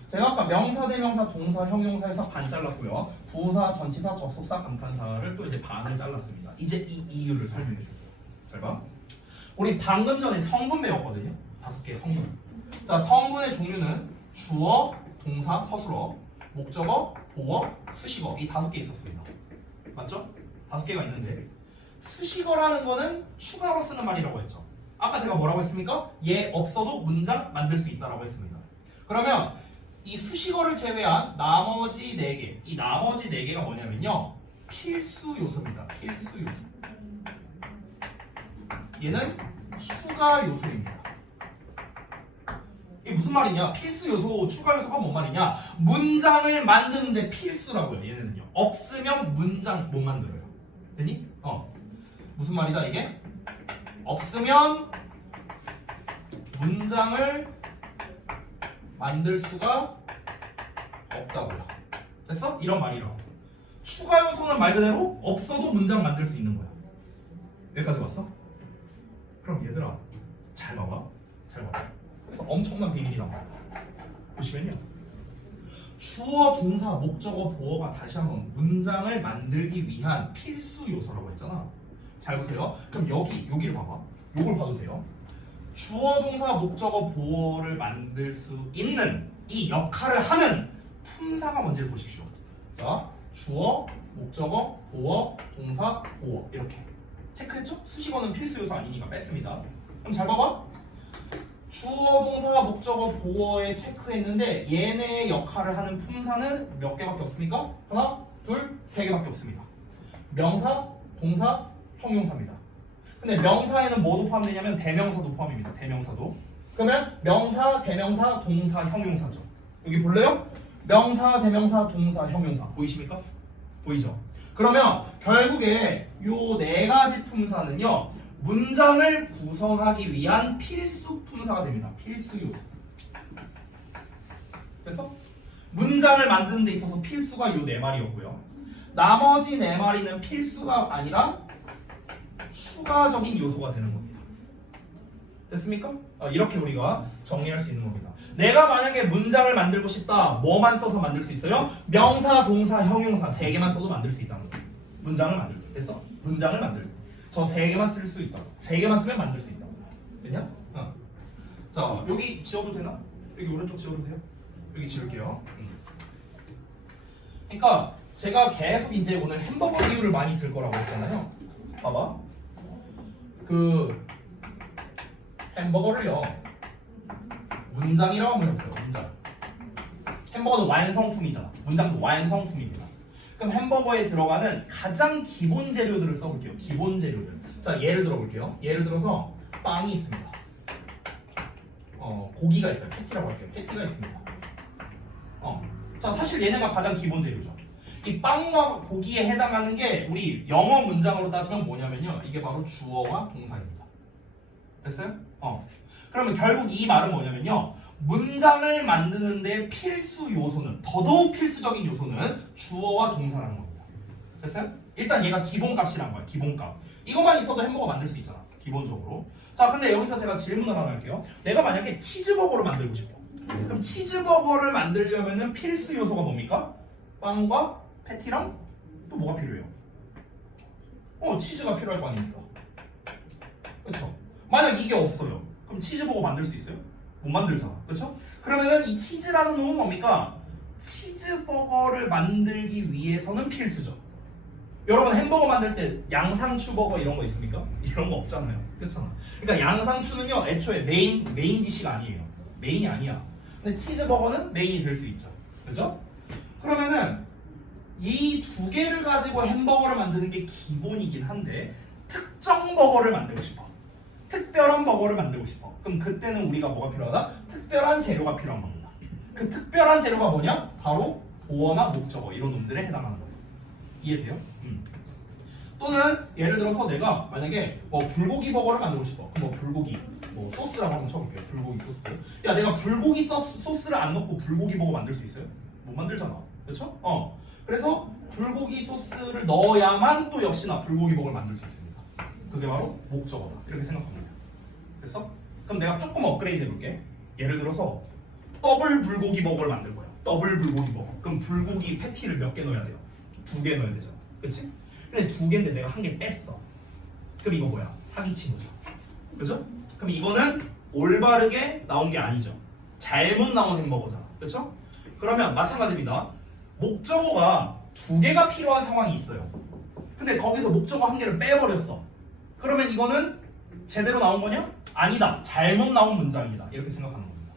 제가 아까 명사, 대명사, 동사, 형용사에서 반 잘랐고요. 부사, 전치사, 접속사, 감탄사를 또 이제 반을 잘랐습니다. 이제 이 이유를 설명해 줄게요. 잘 봐. 우리 방금 전에 성분 배웠거든요. 5개의 성분. 자, 성분의 종류는 주어, 동사, 서술어, 목적어, 보어, 수식어 이 5개 있었습니다. 맞죠? 5개가 있는데 수식어라는 거는 추가로 쓰는 말이라고 했죠. 아까 제가 뭐라고 했습니까? 얘 없어도 문장 만들 수 있다라고 했습니다. 그러면 이 수식어를 제외한 나머지 4개, 이 나머지 4개가 뭐냐면요, 필수 요소입니다. 필수 요소. 얘는 추가 요소입니다. 이게 무슨 말이냐? 필수 요소, 추가 요소가 뭔 말이냐? 문장을 만드는데 필수라고요. 얘네는요. 없으면 문장 못 만들어요. 되니? 무슨 말이다 이게? 없으면 문장을 만들 수가 없다고요. 됐어? 이런 말이라고. 추가 요소는 말 그대로 없어도 문장 만들 수 있는 거야. 여기까지 왔어? 그럼 얘들아 잘 봐봐. 잘 봐봐. 그래서 엄청난 비밀이 나옵니다. 보시면요, 주어, 동사, 목적어, 보어가 다시 한번 문장을 만들기 위한 필수 요소라고 했잖아. 잘 보세요. 그럼 여기를 봐봐. 요걸 봐도 돼요. 주어, 동사, 목적어, 보어를 만들 수 있는 이 역할을 하는 품사가 뭔지를 보십시오. 자, 주어, 목적어, 보어, 동사, 보어 이렇게 체크했죠? 수식어는 필수 요소 아니니까 뺐습니다. 그럼 잘 봐봐. 주어, 동사, 목적어, 보어에 체크했는데 얘네의 역할을 하는 품사는 몇 개밖에 없습니까? 하나, 둘, 3개밖에 없습니다. 명사, 동사, 형용사입니다. 근데 명사에는 뭐도 포함되냐면 대명사도 포함입니다. 대명사도. 그러면 명사, 대명사, 동사, 형용사죠. 여기 볼래요? 명사, 대명사, 동사, 형용사 보이십니까? 보이죠? 그러면 결국에 요 4가지 품사는요, 문장을 구성하기 위한 필수 품사가 됩니다. 필수 요소. 그래서 문장을 만드는 데 있어서 필수가 요 4마리였고요. 나머지 4마리는 필수가 아니라 추가적인 요소가 되는 겁니다. 됐습니까? 이렇게 우리가 정리할 수 있는 겁니다. 내가 만약에 문장을 만들고 싶다, 뭐만 써서 만들 수 있어요? 명사, 동사, 형용사 3개만 써도 만들 수 있다는 거예요. 문장을 만들고. 됐어? 문장을 만들고. 저 3개만 쓸 수 있다고. 3개만 쓰면 만들 수 있다고. 되냐? 자, 여기 지워도 되나? 여기 오른쪽 지워도 돼요? 여기 지울게요. 그러니까 제가 계속 이제 오늘 햄버거 비유를 많이 들 거라고 했잖아요. 봐봐. 그 햄버거를요, 문장이라고 한번 해보세요. 문장. 햄버거도 완성품이잖아. 문장도 완성품입니다. 그럼 햄버거에 들어가는 가장 기본 재료들을 써볼게요. 기본 재료들. 자, 예를 들어볼게요. 예를 들어서 빵이 있습니다. 고기가 있어요. 패티라고 할게요. 패티가 있습니다. 자, 사실 얘네가 가장 기본 재료죠. 이 빵과 고기에 해당하는 게 우리 영어 문장으로 따지면 뭐냐면요, 이게 바로 주어와 동사입니다. 됐어요? 그러면 결국 이 말은 뭐냐면요, 문장을 만드는데 필수 요소는, 더더욱 필수적인 요소는 주어와 동사라는 겁니다. 됐어요? 일단 얘가 기본값이란 거야. 기본값. 이것만 있어도 햄버거 만들 수 있잖아, 기본적으로. 자, 근데 여기서 제가 질문을 하나 할게요. 내가 만약에 치즈버거를 만들고 싶어. 그럼 치즈버거를 만들려면은 필수 요소가 뭡니까? 빵과 패티랑 또 뭐가 필요해요? 치즈가 필요할 거 아닙니까? 그렇죠? 만약 이게 없어요, 그럼 치즈버거 만들 수 있어요? 못 만들잖아. 그렇죠? 그러면은 이 치즈라는 놈은 뭡니까? 치즈버거를 만들기 위해서는 필수죠. 여러분 햄버거 만들 때 양상추버거 이런 거 있습니까? 이런 거 없잖아요. 그렇잖아. 그러니까 양상추는요, 애초에 메인 디시가 아니에요. 메인이 아니야. 근데 치즈버거는 메인이 될 수 있죠. 그렇죠? 그러면은 이 2개를 가지고 햄버거를 만드는 게 기본이긴 한데, 특정 버거를 만들고 싶어. 특별한 버거를 만들고 싶어. 그럼 그때는 우리가 뭐가 필요하다? 특별한 재료가 필요한 겁니다. 그 특별한 재료가 뭐냐? 바로 보어나 목적어 이런 놈들에 해당하는 거예요. 이해돼요? 또는 예를 들어서 내가 만약에 불고기 버거를 만들고 싶어. 그럼 불고기 소스라고 한번 쳐볼게요. 불고기 소스. 야, 내가 불고기 소스를 안 넣고 불고기 버거 만들 수 있어요? 못 만들잖아. 그렇죠? 그래서 불고기 소스를 넣어야만 또 역시나 불고기 버거를 만들 수 있습니다. 그게 바로 목적어다. 이렇게 생각합니다. 됐어? 그럼 내가 조금 업그레이드 해볼게. 예를 들어서 더블 불고기 버거를 만들 거야. 더블 불고기 버거. 그럼 불고기 패티를 몇 개 넣어야 돼요? 2개 넣어야 되잖아. 그치? 근데 2개인데 내가 1개 뺐어. 그럼 이거 뭐야? 사기친 거죠. 그죠? 그럼 이거는 올바르게 나온 게 아니죠. 잘못 나온 햄버거잖아. 그렇죠? 그러면 마찬가지입니다. 목적어가 두 개가 필요한 상황이 있어요. 근데 거기서 목적어 한 개를 빼버렸어. 그러면 이거는 제대로 나온 거냐? 아니다. 잘못 나온 문장이다. 이렇게 생각하는 겁니다.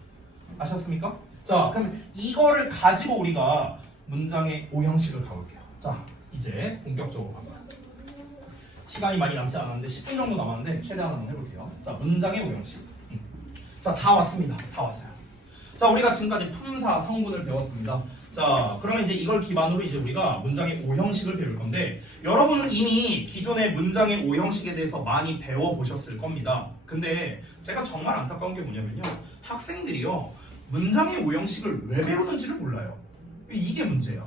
아셨습니까? 자, 그럼 이거를 가지고 우리가 문장의 오형식을 가볼게요. 자, 이제 본격적으로 가볼게요. 시간이 많이 남지 않았는데 10분 정도 남았는데 최대한 한번 해볼게요. 자, 문장의 오형식. 자, 다 왔습니다. 다 왔어요. 자, 우리가 지금까지 품사, 성분을 배웠습니다. 자, 그러면 이제 이걸 기반으로 이제 우리가 문장의 오형식을 배울 건데, 여러분은 이미 기존의 문장의 오형식에 대해서 많이 배워보셨을 겁니다. 근데 제가 정말 안타까운 게 뭐냐면요, 학생들이요 문장의 오형식을 왜 배우는지를 몰라요. 이게 문제야.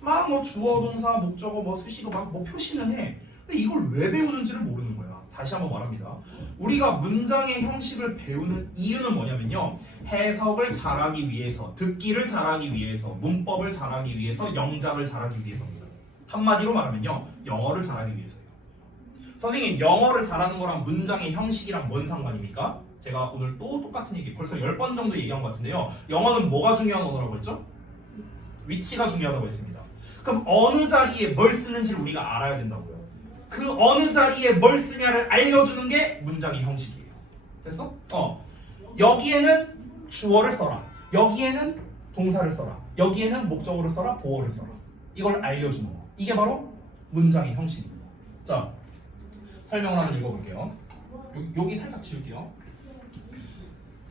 막 뭐 주어, 동사, 목적어, 뭐 수식어 막 뭐 표시는 해. 근데 이걸 왜 배우는지를 모르는 거야. 다시 한번 말합니다. 우리가 문장의 형식을 배우는 이유는 뭐냐면요, 해석을 잘하기 위해서, 듣기를 잘하기 위해서, 문법을 잘하기 위해서, 영작을 잘하기 위해서입니다. 한마디로 말하면요, 영어를 잘하기 위해서예요. 선생님, 영어를 잘하는 거랑 문장의 형식이랑 뭔 상관입니까? 제가 오늘 또 똑같은 얘기 벌써 10번 정도 얘기한 것 같은데요, 영어는 뭐가 중요한 언어라고 했죠? 위치가 중요하다고 했습니다. 그럼 어느 자리에 뭘 쓰는지를 우리가 알아야 된다고요. 그 어느 자리에 뭘 쓰냐를 알려주는 게 문장의 형식이에요. 됐어? 여기에는 주어를 써라, 여기에는 동사를 써라, 여기에는 목적어를 써라, 보어를 써라. 이걸 알려주는 거. 이게 바로 문장의 형식입니다. 자, 설명을 한번 읽어볼게요. 여기 살짝 지울게요.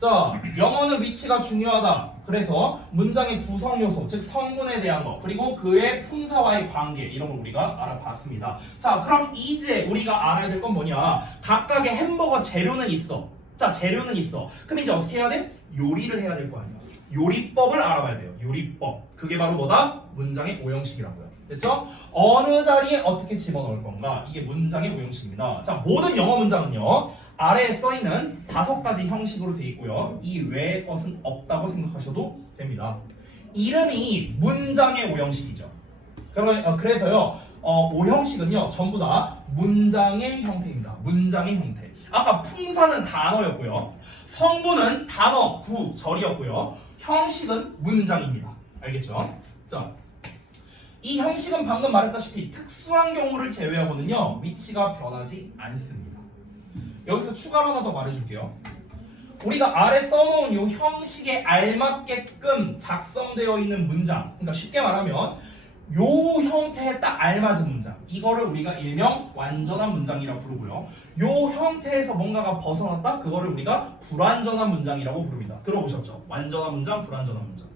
자, 영어는 위치가 중요하다. 그래서 문장의 구성 요소, 즉 성분에 대한 거, 그리고 그의 품사와의 관계, 이런 걸 우리가 알아봤습니다. 자, 그럼 이제 우리가 알아야 될 건 뭐냐? 각각의 햄버거 재료는 있어. 자, 재료는 있어. 그럼 이제 어떻게 해야 돼? 요리를 해야 될 거 아니야. 요리법을 알아봐야 돼요. 요리법. 그게 바로 뭐다? 문장의 오형식이라고요. 됐죠? 어느 자리에 어떻게 집어넣을 건가? 이게 문장의 오형식입니다. 자, 모든 영어 문장은요, 아래에 써있는 5가지 형식으로 되어 있고요, 이 외의 것은 없다고 생각하셔도 됩니다. 이름이 문장의 오형식이죠. 그래서요, 오형식은요 전부 다 문장의 형태입니다. 문장의 형태. 아까 품사는 단어였고요, 성분은 단어, 구, 절이었고요, 형식은 문장입니다. 알겠죠? 자, 이 형식은 방금 말했다시피 특수한 경우를 제외하고는요 위치가 변하지 않습니다. 여기서 추가로 하나 더 말해줄게요. 우리가 아래 써놓은 이 형식에 알맞게끔 작성되어 있는 문장, 그러니까 쉽게 말하면 이 형태에 딱 알맞은 문장, 이거를 우리가 일명 완전한 문장이라고 부르고요, 이 형태에서 뭔가가 벗어났다? 그거를 우리가 불완전한 문장이라고 부릅니다. 들어보셨죠? 완전한 문장, 불완전한 문장.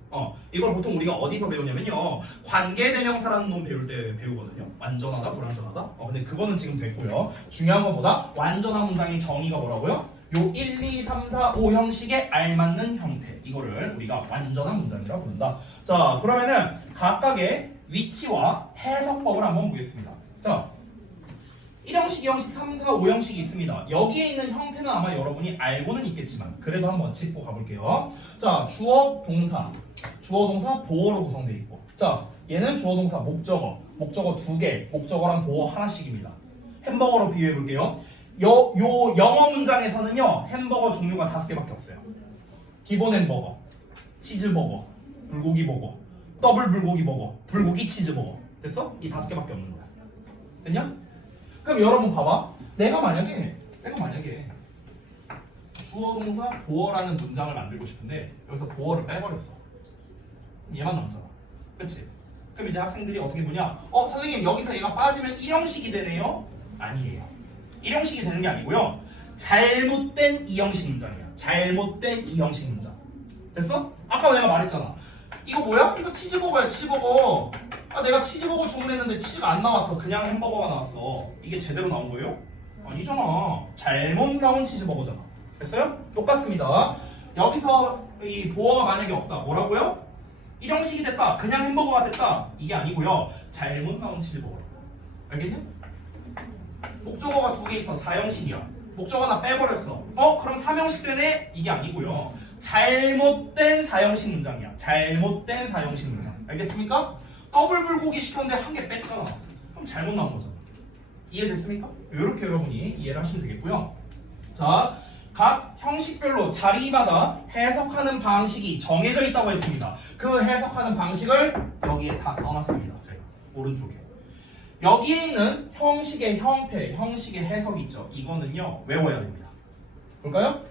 이걸 보통 우리가 어디서 배우냐면요, 관계대명사라는 놈 배울 때 배우거든요. 완전하다, 불완전하다. 근데 그거는 지금 됐고요. 중요한 것보다 완전한 문장의 정의가 뭐라고요? 요 1, 2, 3, 4, 5 형식에 알맞는 형태, 이거를 우리가 완전한 문장이라고 부른다. 자, 그러면은 각각의 위치와 해석법을 한번 보겠습니다. 자, 1형식, 2형식, 3, 4, 5형식이 있습니다. 여기에 있는 형태는 아마 여러분이 알고는 있겠지만 그래도 한번 짚고 가볼게요. 자, 주어, 동사, 보어로 구성되어 있고, 자, 얘는 주어, 동사, 목적어 2개, 목적어랑 보어 하나씩입니다. 햄버거로 비유해 볼게요. 요 영어 문장에서는요 햄버거 종류가 5개밖에 없어요. 기본 햄버거, 치즈버거, 불고기 버거, 더블 불고기 버거, 불고기 치즈버거. 됐어? 이 5개밖에 없는 거야. 됐냐? 그럼 여러분 봐봐. 내가 만약에 주어, 동사, 보어라는 문장을 만들고 싶은데 여기서 보어를 빼버렸어. 얘만 남잖아. 그치? 그럼 이제 학생들이 어떻게 보냐? 선생님 여기서 얘가 빠지면 1형식이 되네요? 아니에요. 1형식이 되는 게 아니고요, 잘못된 2형식 문장이야. 잘못된 2형식 문장. 됐어? 아까 내가 말했잖아. 이거 뭐야? 이거 치즈버거야, 치즈버거. 내가 치즈버거 주문했는데 치즈가 안 나왔어. 그냥 햄버거가 나왔어. 이게 제대로 나온 거예요? 아니잖아. 잘못 나온 치즈버거잖아. 됐어요? 똑같습니다. 여기서 이 보어가 만약에 없다. 뭐라고요? 1형식이 됐다. 그냥 햄버거가 됐다. 이게 아니고요, 잘못 나온 치즈버거. 알겠냐? 목적어가 2개 있어. 4형식이야. 목적어 하나 빼버렸어. 그럼 3형식 되네? 이게 아니고요, 잘못된 4형식 문장이야. 잘못된 4형식 문장. 알겠습니까? 더블 불고기 시켰는데 한 개 뺐잖아. 그럼 잘못 나온 거잖아. 이해됐습니까? 이렇게 여러분이 이해를 하시면 되겠고요. 자, 각 형식별로 자리마다 해석하는 방식이 정해져 있다고 했습니다. 그 해석하는 방식을 여기에 다 써놨습니다. 제가 오른쪽에. 여기에 있는 형식의 형태, 형식의 해석이 있죠. 이거는요 외워야 됩니다. 볼까요?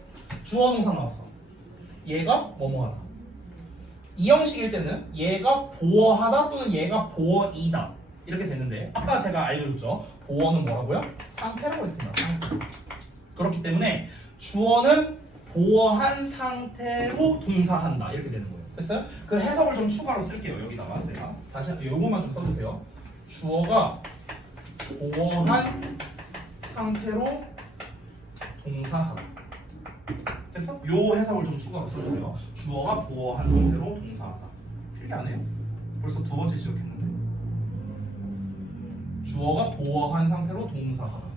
주어 동사 나왔어. 얘가 뭐뭐하다. 이 형식일 때는 얘가 보어하다 또는 얘가 보어이다 이렇게 됐는데 아까 제가 알려줬죠. 보어는 뭐라고요? 상태라고 했습니다. 상태. 그렇기 때문에 주어는 보어한 상태로 동사한다 이렇게 되는 거예요. 됐어요? 그 해석을 좀 추가로 쓸게요. 여기다가 제가 다시 요거만 좀 써주세요. 주어가 보어한 상태로 동사하다. 됐어? 요 해석을 좀 추가로 써주세요. 주어가 보어한 상태로 동사하다. 필기 안 해요? 벌써 두 번째 지적했는데. 주어가 보어한 상태로 동사하다.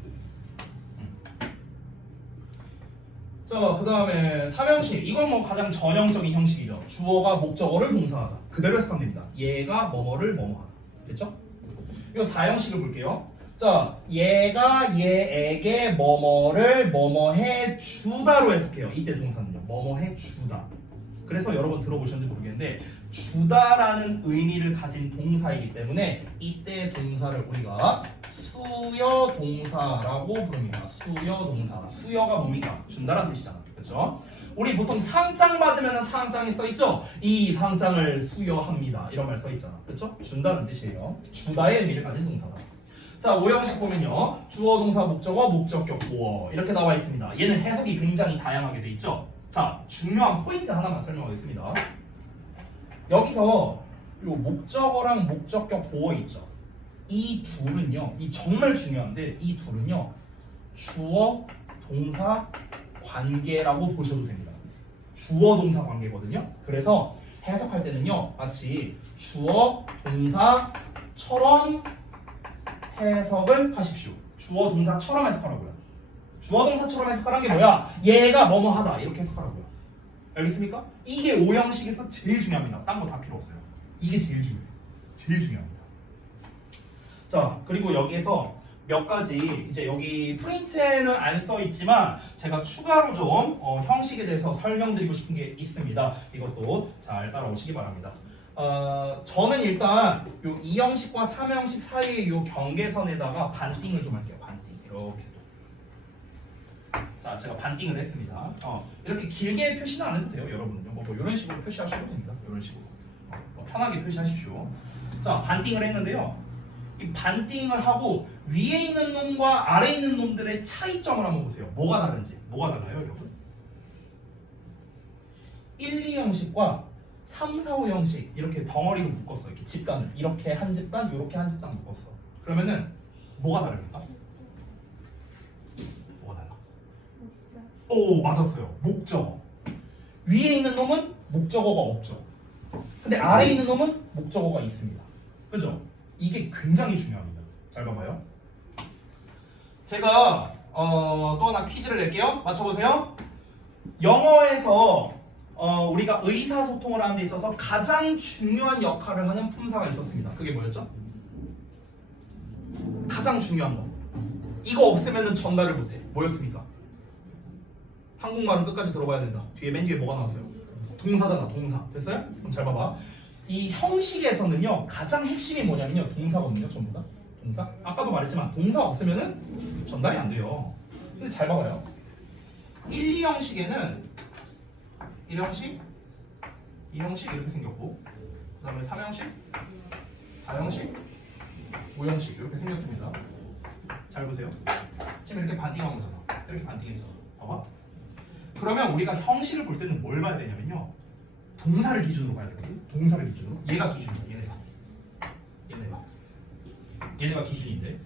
자, 그 다음에 삼형식. 이건 뭐 가장 전형적인 형식이죠. 주어가 목적어를 동사하다. 그대로 해석하면 됩니다. 얘가 뭐뭐를 뭐뭐하다. 됐죠? 이거 사형식을 볼게요. 자, 얘가 얘에게 뭐뭐를 뭐뭐해 주다로 해석해요. 이때 동사는요. 뭐뭐해 주다. 그래서 여러 번 들어보셨는지 모르겠는데 주다라는 의미를 가진 동사이기 때문에 이때 동사를 우리가 수여 동사라고 부릅니다. 수여 동사. 수여가 뭡니까? 준다라는 뜻이잖아. 그렇죠? 우리 보통 상장 받으면 상장에 써있죠? 이 상장을 수여합니다. 이런 말 써있잖아. 그렇죠? 준다는 뜻이에요. 주다의 의미를 가진 동사다. 자, 오형식 보면요. 주어, 동사, 목적어, 목적격, 보어 이렇게 나와 있습니다. 얘는 해석이 굉장히 다양하게 돼 있죠. 자, 중요한 포인트 하나만 설명하겠습니다. 여기서 요 목적어랑 목적격, 보어 있죠. 이 둘은요. 이 정말 중요한데 이 둘은요. 주어, 동사, 관계라고 보셔도 됩니다. 주어, 동사 관계거든요. 그래서 해석할 때는요. 마치 주어, 동사처럼 해석을 하십시오. 주어 동사처럼 해석하라고요. 주어 동사처럼 해석하라는 게 뭐야? 얘가 뭐뭐 하다 이렇게 해석하라고요. 알겠습니까? 이게 오형식에서 제일 중요합니다. 딴 거 다 필요 없어요. 이게 제일 중요해요. 제일 중요합니다. 자, 그리고 여기에서 몇 가지 이제 여기 프린트에는 안 써 있지만 제가 추가로 좀 형식에 대해서 설명드리고 싶은 게 있습니다. 이것도 잘 따라오시기 바랍니다. 저는 일단 요 2형식과 3형식 사이의 요 경계선에다가 반띵을 좀 할게요. 반띵 이렇게. 자, 제가 반띵을 했습니다. 이렇게 길게 표시는 안 해도 돼요, 여러분은요. 뭐 이런 식으로 표시하셔도 됩니다. 이런 식으로 편하게 표시하십시오. 자, 반띵을 했는데요. 이 반띵을 하고 위에 있는 놈과 아래에 있는 놈들의 차이점을 한번 보세요. 뭐가 다른지. 뭐가 달라요, 여러분? 1, 2형식과 3, 4, 5형식 이렇게 덩어리로 묶었어. 이렇게 집단을 이렇게 한 집단, 이렇게 한 집단 묶었어. 그러면은 뭐가 다릅니까? 뭐가 달라? 오, 맞았어요. 목적어. 위에 있는 놈은 목적어가 없죠. 근데 아래에 있는 놈은 목적어가 있습니다. 그죠? 이게 굉장히 중요합니다. 잘 봐봐요. 제가 또 하나 퀴즈를 낼게요. 맞춰보세요. 영어에서 우리가 의사소통을 하는 데 있어서 가장 중요한 역할을 하는 품사가 있었습니다. 그게 뭐였죠? 가장 중요한 거. 이거 없으면 전달을 못해. 뭐였습니까? 한국말은 끝까지 들어봐야 된다. 맨 뒤에 뭐가 나왔어요? 동사잖아. 동사. 됐어요? 그럼 잘 봐봐. 이 형식에서는요. 가장 핵심이 뭐냐면요. 동사거든요. 전부 다. 동사. 아까도 말했지만 동사 없으면 전달이 안 돼요. 근데 잘 봐봐요. 1, 2형식에는 1형식, 2형식 이렇게 생겼고 그 다음에 3형식, 4형식, 5형식 이렇게 생겼습니다. 잘 보세요. 지금 이렇게 반띵한 거잖아. 이렇게 반띵했잖아. 봐봐. 그러면 우리가 형식을 볼 때는 뭘 봐야 되냐면요. 동사를 기준으로 봐야 되거든. 동사를 기준으로. 얘가 기준이야. 얘네가 기준인데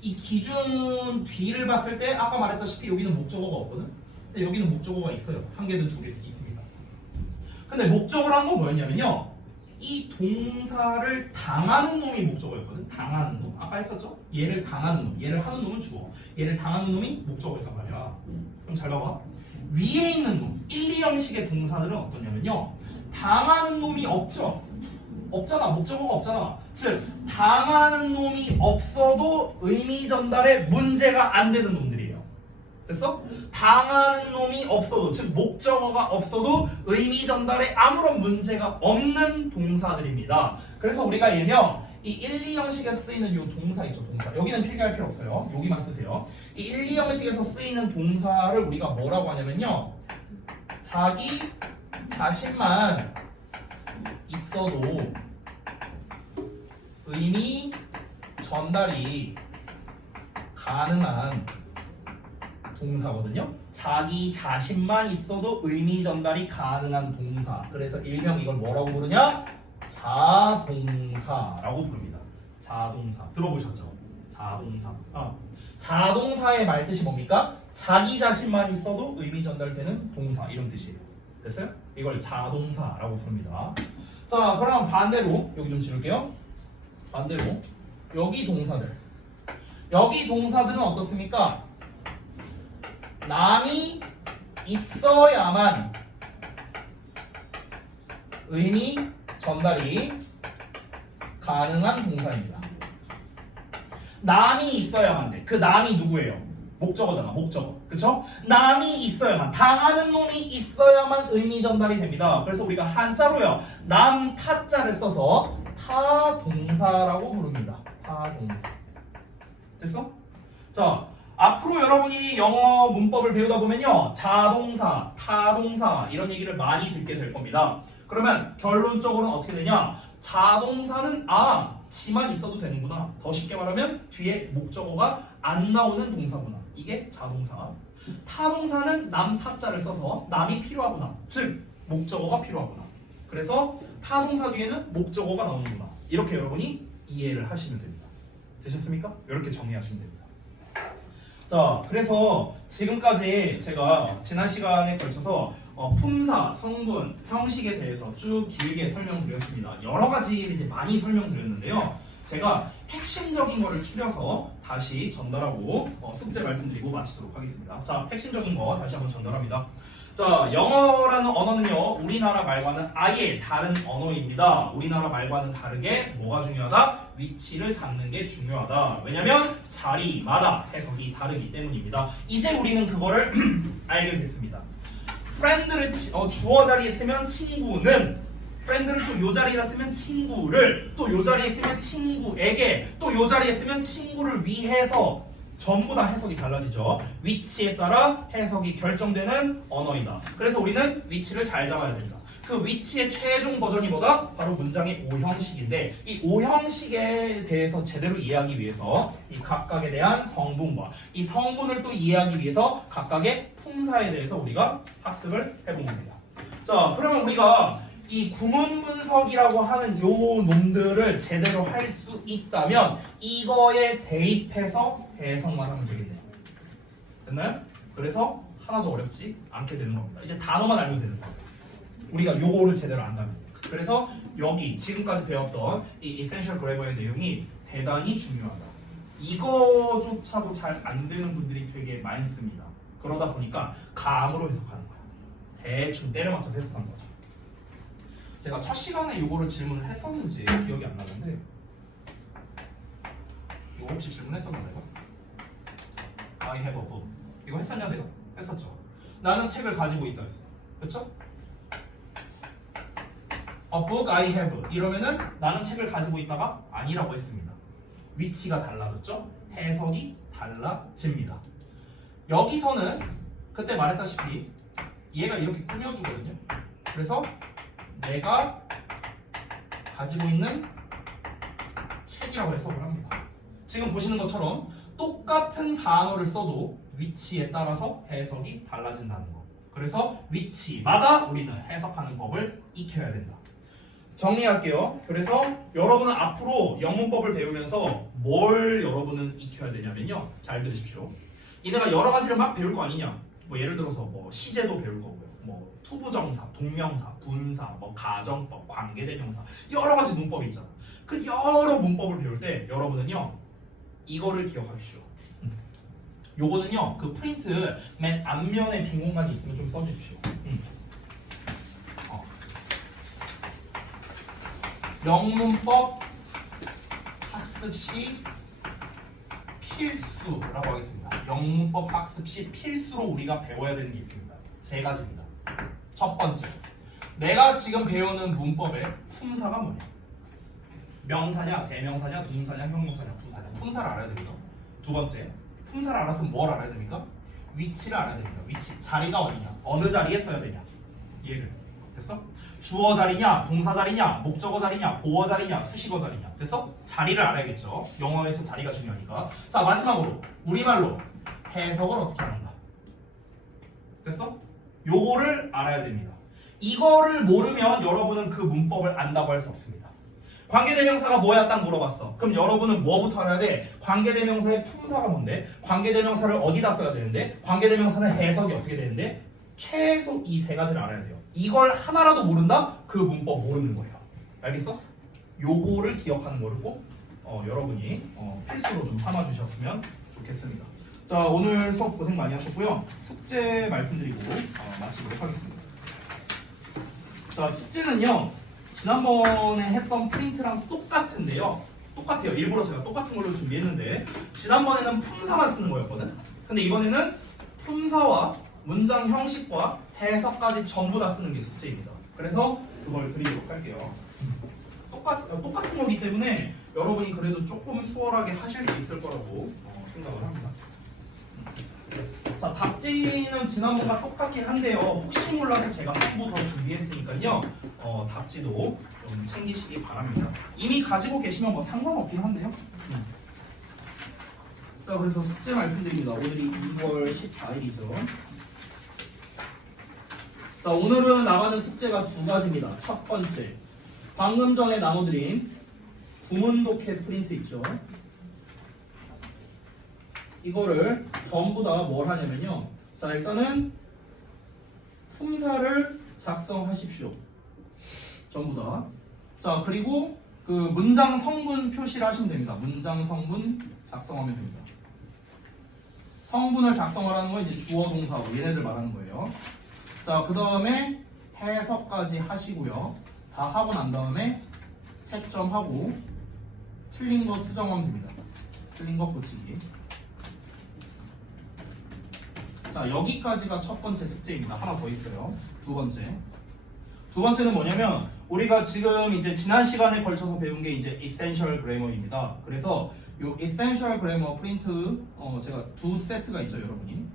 이 기준 뒤를 봤을 때 아까 말했다시피 여기는 목적어가 없거든. 근데 여기는 목적어가 있어요. 한 개든 두 개든 있습니다. 근데 목적어란 건 뭐였냐면요. 이 동사를 당하는 놈이 목적어였거든. 당하는 놈. 아까 했었죠? 얘를 당하는 놈. 얘를 하는 놈은 주어. 얘를 당하는 놈이 목적어였단 말이야. 그럼 잘 봐봐. 위에 있는 놈. 1, 2형식의 동사들은 어떠냐면요. 당하는 놈이 없죠. 없잖아. 목적어가 없잖아. 즉 당하는 놈이 없어도 의미 전달에 문제가 안 되는 놈들이에요. 됐어? 당하는 놈이 없어도, 즉 목적어가 없어도 의미 전달에 아무런 문제가 없는 동사들입니다. 그래서 우리가 일명 이 1, 2형식에 쓰이는 이 동사 있죠, 동사. 여기는 필기할 필요 없어요. 여기만 쓰세요. 이 1, 2형식에서 쓰이는 동사를 우리가 뭐라고 하냐면요, 자기 자신만 있어도 의미 전달이 가능한 동사거든요. 자기 자신만 있어도 의미 전달이 가능한 동사. 그래서 일명 이걸 뭐라고 부르냐? 자동사라고 부릅니다. 자동사. 들어보셨죠? 자동사. 자동사의 말뜻이 뭡니까? 자기 자신만 있어도 의미 전달되는 동사, 이런 뜻이에요. 됐어요? 이걸 자동사라고 부릅니다. 자, 그럼 반대로 여기 좀 지울게요. 반대로 여기 동사들. 여기 동사들은 어떻습니까? 남이 있어야만 의미 전달이 가능한 동사입니다. 남이 있어야만 돼. 그 남이 누구예요? 목적어잖아, 목적어. 그쵸? 남이 있어야만, 당하는 놈이 있어야만 의미 전달이 됩니다. 그래서 우리가 한자로요, 남 타자를 써서 타동사라고 부릅니다. 타동사. 됐어? 자, 앞으로 여러분이 영어 문법을 배우다 보면요, 자동사, 타동사 이런 얘기를 많이 듣게 될 겁니다. 그러면 결론적으로는 어떻게 되냐? 자동사는 지만 있어도 되는구나. 더 쉽게 말하면 뒤에 목적어가 안 나오는 동사구나. 이게 자동사. 타동사는 남 타자를 써서 남이 필요하구나. 즉 목적어가 필요하구나. 그래서 타동사 뒤에는 목적어가 나오는구나. 이렇게 여러분이 이해를 하시면 됩니다. 되셨습니까? 이렇게 정리하시면 됩니다. 자, 그래서 지금까지 제가 지난 시간에 걸쳐서 품사, 성분, 형식에 대해서 쭉 길게 설명드렸습니다. 여러 가지 이제 많이 설명드렸는데요. 제가 핵심적인 거를 추려서 다시 전달하고 숙제 말씀드리고 마치도록 하겠습니다. 자, 핵심적인 거 다시 한번 전달합니다. 자, 영어라는 언어는요, 우리나라 말과는 아예 다른 언어입니다. 우리나라 말과는 다르게 뭐가 중요하다? 위치를 잡는 게 중요하다. 왜냐면 자리마다 해석이 다르기 때문입니다. 이제 우리는 그거를 알게 됐습니다. friend를 주어 자리에 쓰면 친구는, friend를 또 요 자리에다 쓰면 친구를, 또 요 자리에 쓰면 친구에게, 또 요 자리에 쓰면 친구를 위해서, 전부 다 해석이 달라지죠. 위치에 따라 해석이 결정되는 언어이다. 그래서 우리는 위치를 잘 잡아야 됩니다. 그 위치의 최종 버전이 뭐다? 바로 문장의 오형식인데, 이 오형식에 대해서 제대로 이해하기 위해서 이 각각에 대한 성분과 이 성분을 또 이해하기 위해서 각각의 품사에 대해서 우리가 학습을 해본 겁니다. 자, 그러면 우리가 이 구문 분석이라고 하는 요 놈들을 제대로 할 수 있다면 이거에 대입해서 해석만 하면 되겠네요. 됐나요? 그래서 하나도 어렵지 않게 되는 겁니다. 이제 단어만 알면 되는 거예요. 우리가 요거를 제대로 안다면. 그래서 여기 지금까지 배웠던 이 Essential Grammar의 내용이 대단히 중요하다. 이거조차도 잘 안 되는 분들이 되게 많습니다. 그러다 보니까 감으로 해석하는 거야. 대충 때려 맞춰서 해석하는 거죠. 제가 첫 시간에 요거를 질문을 했었는지 기억이 안 나는데, 이거 혹시 질문했었나 내가? I have a book. 이거 했었냐 내가? 했었죠. 나는 책을 가지고 있다 했어. 그렇죠? A book I have. 이러면은 나는 책을 가지고 있다가 아니라고 했습니다. 위치가 달라졌죠? 해석이 달라집니다. 여기서는 그때 말했다시피 얘가 이렇게 꾸며주거든요. 그래서 내가 가지고 있는 책이라고 해석을 합니다. 지금 보시는 것처럼 똑같은 단어를 써도 위치에 따라서 해석이 달라진다는 거. 그래서 위치마다 우리는 해석하는 법을 익혀야 된다. 정리할게요. 그래서 여러분은 앞으로 영문법을 배우면서 뭘 여러분은 익혀야 되냐면요. 잘 들으십시오. 이내가 여러 가지를 막 배울 거 아니냐. 뭐 예를 들어서 뭐 시제도 배울 거고요. 뭐 투부정사, 동명사, 분사, 뭐 가정법, 관계대명사 여러 가지 문법이 있잖아. 그 여러 문법을 배울 때 여러분은요 이거를 기억하십시오. 요거는요 그 프린트 맨 앞면에 빈 공간이 있으면 좀 써주십시오. 영문법 학습 시 필수라고 하겠습니다. 영문법 학습 시 필수로 우리가 배워야 되는 게 있습니다. 세 가지입니다. 첫 번째, 내가 지금 배우는 문법의 품사가 뭐냐? 명사냐, 대명사냐, 동사냐, 형용사냐, 부사냐. 품사를 알아야 됩니다. 두 번째, 품사를 알았으면 뭘 알아야 됩니까? 위치를 알아야 됩니다. 위치, 자리가 어디냐? 어느 자리에 써야 되냐? 얘를. 됐어? 주어 자리냐, 동사 자리냐, 목적어 자리냐, 보어 자리냐, 수식어 자리냐. 됐어? 자리를 알아야겠죠. 영어에서 자리가 중요하니까. 자, 마지막으로 우리말로 해석을 어떻게 하는가? 됐어? 요거를 알아야 됩니다. 이거를 모르면 여러분은 그 문법을 안다고 할 수 없습니다. 관계대명사가 뭐야? 딱 물어봤어. 그럼 여러분은 뭐부터 알아야 돼? 관계대명사의 품사가 뭔데? 관계대명사를 어디다 써야 되는데? 관계대명사는 해석이 어떻게 되는데? 최소 이 세 가지를 알아야 돼요. 이걸 하나라도 모른다? 그 문법 모르는 거예요. 알겠어? 요거를 기억하는 거를 꼭 여러분이 필수로 좀 삼아주셨으면 좋겠습니다. 자, 오늘 수업 고생 많이 하셨고요. 숙제 말씀드리고 마치도록 하겠습니다. 자, 숙제는요, 지난번에 했던 프린트랑 똑같은데요. 똑같아요. 일부러 제가 똑같은 걸로 준비했는데, 지난번에는 품사만 쓰는 거였거든. 근데 이번에는 품사와 문장 형식과 해석까지 전부 다 쓰는 게 숙제입니다. 그래서 그걸 드리도록 할게요. 똑같은 거기 때문에 여러분이 그래도 조금 수월하게 하실 수 있을 거라고 생각을 합니다. 자, 답지는 지난번과 똑같긴 한데요. 혹시 몰라서 제가 한 부 더 준비했으니까요. 답지도 좀 챙기시기 바랍니다. 이미 가지고 계시면 뭐 상관없긴 한데요. 자, 그래서 숙제 말씀드립니다. 오늘이 2월 14일이죠. 자, 오늘은 나가는 숙제가 두 가지입니다. 첫 번째, 방금 전에 나눠드린 구문독해 프린트 있죠. 이거를 전부 다 뭘 하냐면요. 자, 일단은 품사를 작성하십시오. 전부 다. 자, 그리고 그 문장 성분 표시를 하시면 됩니다. 문장 성분 작성하면 됩니다. 성분을 작성하라는 건 이제 주어 동사 얘네들 말하는 거예요. 자, 그 다음에 해석까지 하시고요. 다 하고 난 다음에 채점하고 틀린 거 수정하면 됩니다. 틀린 거 고치기. 자, 여기까지가 첫 번째 숙제입니다. 하나 더 있어요. 두 번째는 뭐냐면 우리가 지금 이제 지난 시간에 걸쳐서 배운 게 이제 Essential Grammar입니다. 그래서 요 Essential Grammar 프린트 제가 두 세트가 있죠, 여러분이.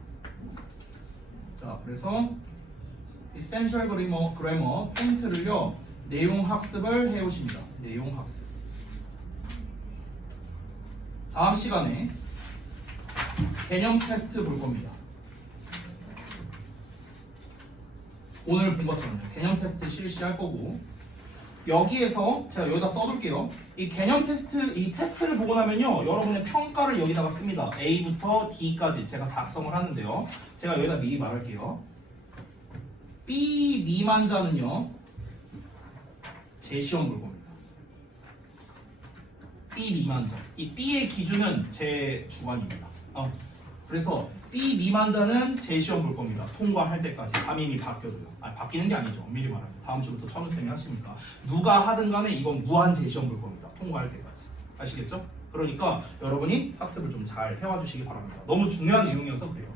자, 그래서 Essential Grammar 프린트를요, 내용 학습을 해오십니다. 내용 학습. 다음 시간에 개념 테스트 볼 겁니다. 오늘 본 것처럼요. 개념 테스트 실시할 거고, 여기에서 제가 여기다 써둘게요. 이 개념 테스트, 이 테스트를 보고 나면요, 여러분의 평가를 여기다가 씁니다. A부터 D까지 제가 작성을 하는데요. 제가 여기다 미리 말할게요. B 미만자는요, 제 시험 볼 겁니다. B 미만자. 이 B의 기준은 제 주관입니다. 그래서 B 미만자는 제 시험 볼 겁니다. 통과할 때까지. 담임이 바뀌어도요. 바뀌는 게 아니죠. 엄밀히 말하면. 다음 주부터 천우쌤이 하십니까? 누가 하든 간에 이건 무한 제 시험 볼 겁니다. 통과할 때까지. 아시겠죠? 그러니까 여러분이 학습을 좀 잘 해와 주시기 바랍니다. 너무 중요한 내용이어서 그래요.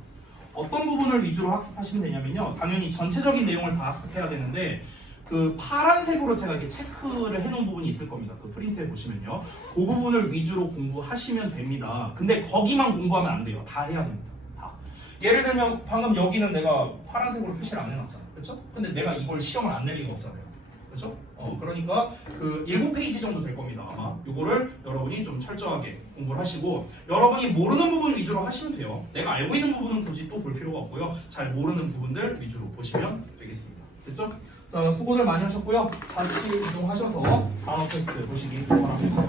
어떤 부분을 위주로 학습하시면 되냐면요. 당연히 전체적인 내용을 다 학습해야 되는데, 그 파란색으로 제가 이렇게 체크를 해놓은 부분이 있을 겁니다. 그 프린트에 보시면요. 그 부분을 위주로 공부하시면 됩니다. 근데 거기만 공부하면 안 돼요. 다 해야 됩니다. 다. 예를 들면 방금 여기는 내가 파란색으로 표시를 안 해놨잖아. 그렇죠? 근데 내가 이걸 시험을 안 낼 리가 없잖아요. 그렇죠? 그러니까 그 7페이지 정도 될 겁니다. 아마 이거를 여러분이 좀 철저하게 공부를 하시고, 여러분이 모르는 부분 위주로 하시면 돼요. 내가 알고 있는 부분은 굳이 또 볼 필요가 없고요. 잘 모르는 부분들 위주로 보시면 되겠습니다. 됐죠? 자, 수고들 많이 하셨고요. 다시 이동하셔서 다음 테스트 보시기 바랍니다.